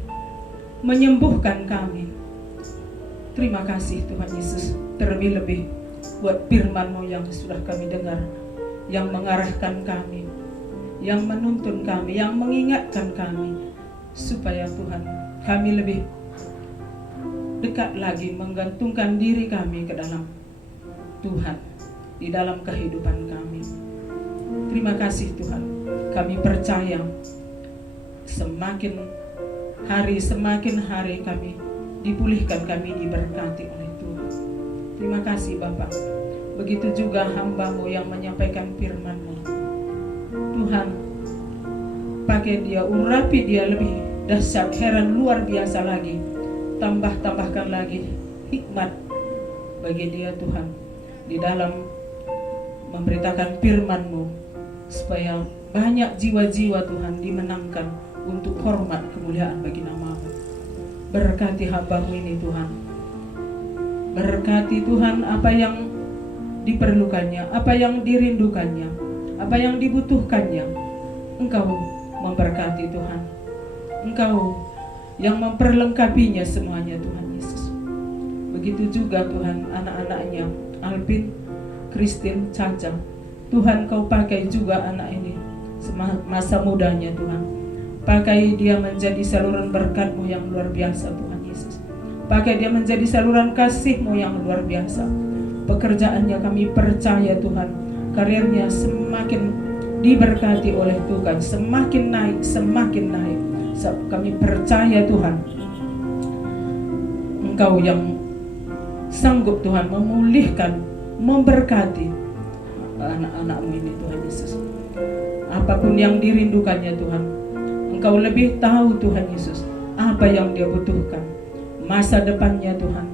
menyembuhkan kami. Terima kasih Tuhan Yesus, terlebih-lebih buat firman-Mu yang sudah kami dengar, yang mengarahkan kami, yang menuntun kami, yang mengingatkan kami, supaya Tuhan kami lebih dekat lagi menggantungkan diri kami ke dalam Tuhan, di dalam kehidupan kami. Terima kasih Tuhan, kami percaya semakin hari kami dipulihkan, kami diberkati oleh Tuhan. Terima kasih Bapak, begitu juga hamba-Mu yang menyampaikan firman-Mu. Tuhan, pakai dia, urapi dia lebih dahsyat, heran, luar biasa lagi. Tambahkan lagi hikmat bagi dia Tuhan, di dalam memberitakan firman-Mu, supaya banyak jiwa-jiwa Tuhan dimenangkan untuk hormat kemuliaan bagi nama-Mu. Berkati hamba-Mu ini Tuhan. Berkati Tuhan apa yang diperlukannya, apa yang dirindukannya, apa yang dibutuhkannya. Engkau memberkati Tuhan. Engkau yang memperlengkapinya semuanya Tuhan Yesus. Begitu juga Tuhan anak-anaknya Alvin, Christine, Caca. Tuhan Kau pakai juga anak ini masa mudanya Tuhan. Pakai dia menjadi saluran berkat-Mu yang luar biasa Tuhan Yesus. Pakai dia menjadi saluran kasih-Mu yang luar biasa. Pekerjaannya kami percaya Tuhan, karirnya semakin diberkati oleh Tuhan, semakin naik, semakin naik. Kami percaya Tuhan, Engkau yang sanggup Tuhan memulihkan, memberkati anak-anak-Mu ini Tuhan Yesus. Apapun yang dirindukannya Tuhan, Engkau lebih tahu Tuhan Yesus apa yang dia butuhkan. Masa depannya Tuhan,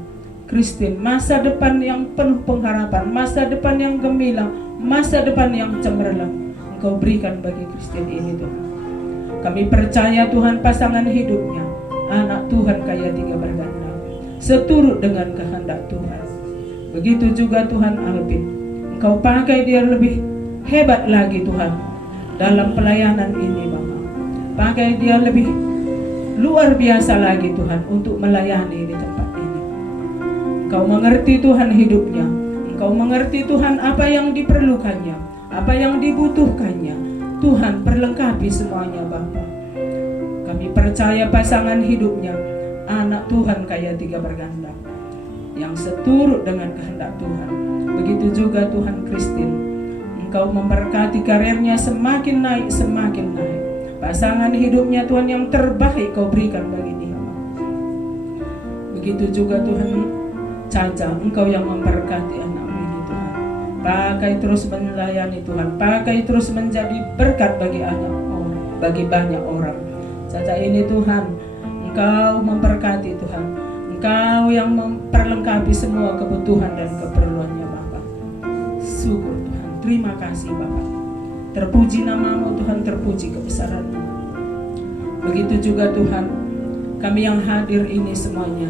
Christine, masa depan yang penuh pengharapan, masa depan yang gemilang, masa depan yang cemerlang, Engkau berikan bagi Christine ini Tuhan. Kami percaya Tuhan pasangan hidupnya, anak Tuhan kaya 3 berganda, seturut dengan kehendak Tuhan. Begitu juga Tuhan Alvin, Engkau pakai dia lebih hebat lagi Tuhan dalam pelayanan ini Bapa. Pakai dia lebih luar biasa lagi Tuhan untuk melayani di tempat ini. Engkau mengerti Tuhan hidupnya, Engkau mengerti Tuhan apa yang diperlukannya, apa yang dibutuhkannya. Tuhan perlengkapi semuanya Bapa. Kami percaya pasangan hidupnya, anak Tuhan kaya 3 berganda, yang seturut dengan kehendak Tuhan. Begitu juga Tuhan Christine, Engkau memberkati karirnya semakin naik, semakin naik. Pasangan hidupnya Tuhan yang terbaik Kau berikan bagi dia. Begitu juga Tuhan Caca, Engkau yang memberkati anak ini Tuhan. Pakai terus melayani Tuhan, pakai terus menjadi berkat bagi anak orang, bagi banyak orang. Caca ini Tuhan, Engkau memberkati Tuhan, Engkau yang memperlengkapi semua kebutuhan dan keperluannya Bapa. Syukur Tuhan, terima kasih Bapa. Terpuji nama-Mu Tuhan, terpuji kebesaran-Mu. Begitu juga Tuhan, kami yang hadir ini semuanya,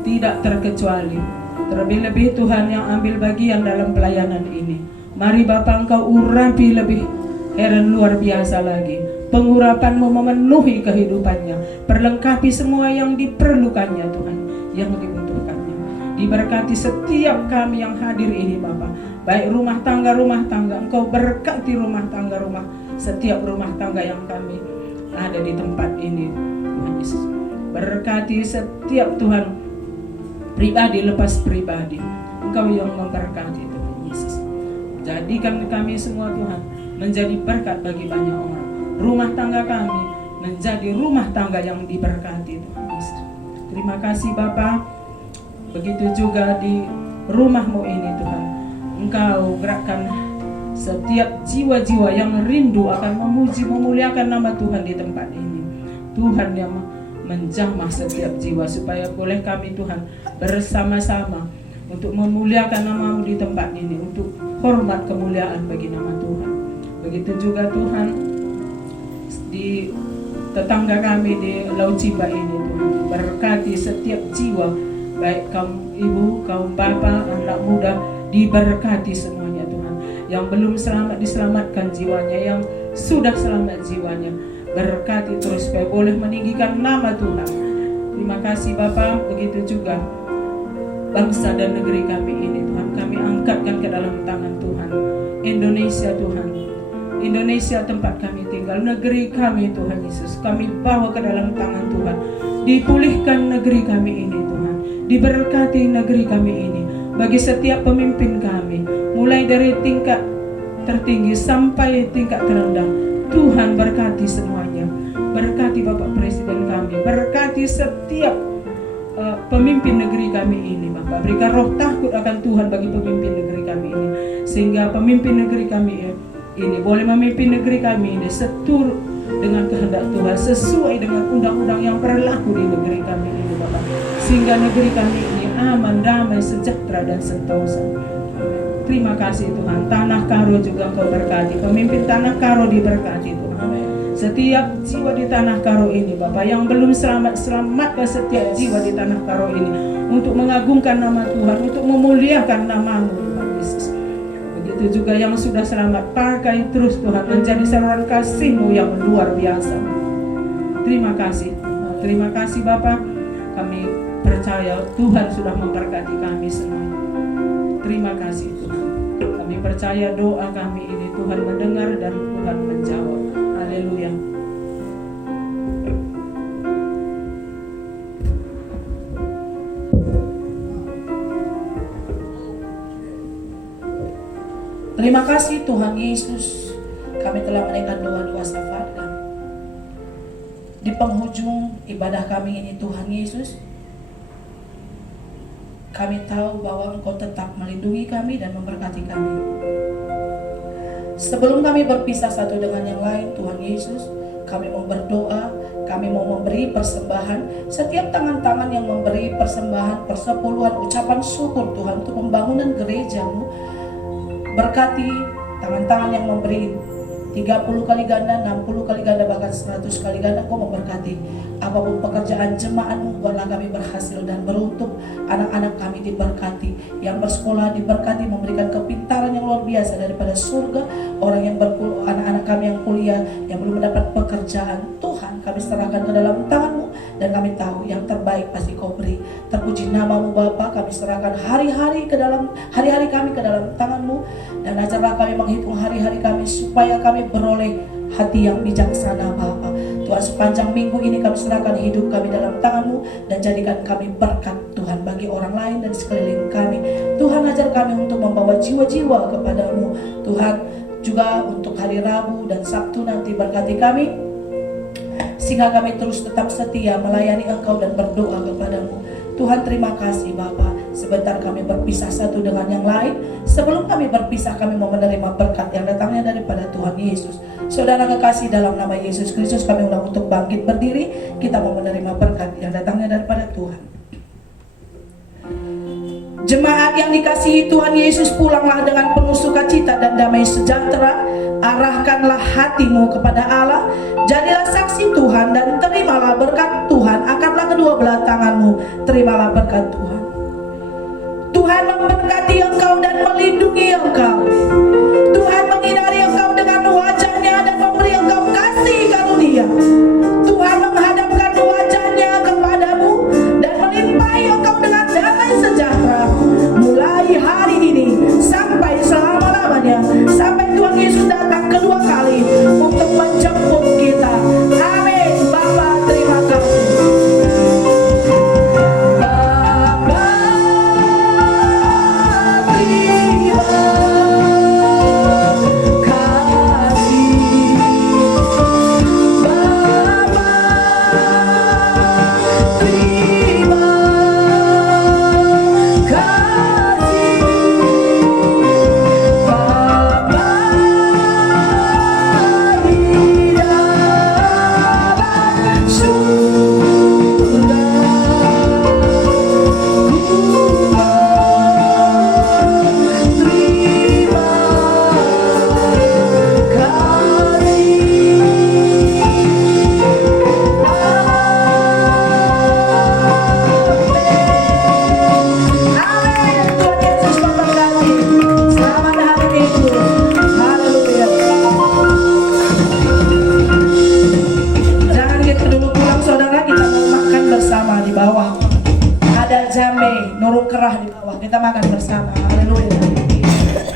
tidak terkecuali, terlebih-lebih Tuhan yang ambil bagian dalam pelayanan ini. Mari Bapa Engkau urapi lebih heran luar biasa lagi. Pengurapan-Mu memenuhi kehidupannya, perlengkapi semua yang diperlukannya Tuhan, yang dibutuhkannya. Diberkati setiap kami yang hadir ini Bapa, baik rumah tangga, Engkau berkati rumah tangga, setiap rumah tangga yang kami ada di tempat ini Tuhan Yesus. Berkati setiap Tuhan, pribadi lepas pribadi, Engkau yang memberkati Tuhan Yesus. Jadikan kami semua Tuhan menjadi berkat bagi banyak orang. Rumah tangga kami menjadi rumah tangga yang diberkati Tuhan Yesus. Terima kasih Bapa. Begitu juga di rumah-Mu ini Tuhan, Engkau gerakkan setiap jiwa-jiwa yang rindu akan memuji, memuliakan nama Tuhan di tempat ini. Tuhan yang menjamah setiap jiwa supaya boleh kami Tuhan bersama-sama untuk memuliakan nama-Mu di tempat ini, untuk hormat kemuliaan bagi nama Tuhan. Begitu juga Tuhan di tetangga kami di Laut Cimba ini Tuhan, berkati setiap jiwa, baik kaum ibu, kaum bapak, anak muda, diberkati semuanya Tuhan. Yang belum selamat diselamatkan jiwanya, yang sudah selamat jiwanya, berkati terus supaya boleh meninggikan nama Tuhan. Terima kasih Bapa. Begitu juga bangsa dan negeri kami ini Tuhan, kami angkatkan ke dalam tangan Tuhan. Indonesia Tuhan, Indonesia tempat kami tinggal, negeri kami Tuhan Yesus, kami bawa ke dalam tangan Tuhan. Dipulihkan negeri kami ini Tuhan, diberkati negeri kami ini. Bagi setiap pemimpin kami, mulai dari tingkat tertinggi sampai tingkat terendah, Tuhan berkati semuanya. Berkati Bapak Presiden kami, berkati setiap pemimpin negeri kami ini, Bapak. Berikan roh takut akan Tuhan bagi pemimpin negeri kami ini, sehingga pemimpin negeri kami ini boleh memimpin negeri kami ini seturut dengan kehendak Tuhan, sesuai dengan undang-undang yang berlaku di negeri kami ini, Bapak. Sehingga negeri kami ini aman, damai, sejahtera, dan sentosa. Terima kasih Tuhan. Tanah Karo juga Engkau berkati. Pemimpin Tanah Karo diberkati Tuhan. Setiap jiwa di Tanah Karo ini, Bapak, yang belum selamat, selamatkan setiap jiwa di Tanah Karo ini untuk mengagungkan nama Tuhan, untuk memuliakan nama-Mu, Tuhan Yesus. Begitu juga yang sudah selamat, pakai terus Tuhan menjadi saluran kasih-Mu yang luar biasa. Terima kasih. Terima kasih Bapak. Kami percaya Tuhan sudah memberkati kami semua. Terima kasih Tuhan. Kami percaya doa kami ini Tuhan mendengar dan Tuhan menjawab. Haleluya. Terima kasih Tuhan Yesus. Kami telah menaikkan doa-doa syafaat kami. Di penghujung ibadah kami ini Tuhan Yesus, kami tahu bahwa Engkau tetap melindungi kami dan memberkati kami. Sebelum kami berpisah satu dengan yang lain, Tuhan Yesus, kami mau berdoa, kami mau memberi persembahan. Setiap tangan-tangan yang memberi persembahan, persepuluhan, ucapan syukur Tuhan untuk pembangunan gereja-Mu, berkati tangan-tangan yang memberi 30 kali ganda, 60 kali ganda, bahkan 100 kali ganda. Kau memberkati apapun pekerjaan jemaat-Mu, buatlah kami berhasil dan beruntung. Anak-anak kami diberkati, yang bersekolah diberkati, memberikan kepintaran yang luar biasa daripada surga. Orang yang anak-anak kami yang kuliah, yang belum mendapat pekerjaan, Tuhan kami serahkan ke dalam tangan-Mu, dan kami tahu yang terbaik pasti Kau beri. Terpuji nama-Mu Bapa. Kami serahkan hari-hari kami ke dalam tangan-Mu, dan ajarlah kami menghitung hari-hari kami supaya kami beroleh hati yang bijaksana Bapa. Tuhan, sepanjang minggu ini kami serahkan hidup kami dalam tangan-Mu, dan jadikan kami berkat Tuhan bagi orang lain dan sekeliling kami. Tuhan, ajar kami untuk membawa jiwa-jiwa kepada-Mu. Tuhan, juga untuk hari Rabu dan Sabtu nanti berkati kami, sehingga kami terus tetap setia melayani Engkau dan berdoa kepada-Mu. Tuhan, terima kasih Bapa. Sebentar kami berpisah satu dengan yang lain. Sebelum kami berpisah, kami mau menerima berkat yang datangnya daripada Tuhan Yesus. Saudara kekasih, dalam nama Yesus Kristus kami undang untuk bangkit berdiri. Kita mau menerima berkat yang datangnya daripada Tuhan. Jemaat yang dikasihi Tuhan Yesus, pulanglah dengan penuh sukacita dan damai sejahtera. Arahkanlah hatimu kepada Allah, jadilah saksi Tuhan, dan terimalah berkat Tuhan. Angkatlah kedua belah tanganmu, terimalah berkat Tuhan. Tuhan memberkati engkau dan melindungi engkau. Tuhan menyinari engkau dengan wajah-Nya dan memberi engkau kasih karunia. Tuhan menghadapkan wajah-Nya kepadamu dan melimpahi engkau dengan damai sejahtera, mulai hari ini sampai selama-lamanya, sampai Tuhan Yesus datang kedua kali untuk menjemput kita. Amin. Bapa, terima kasih. Nurung kerah di bawah, kita makan bersama. Haleluya.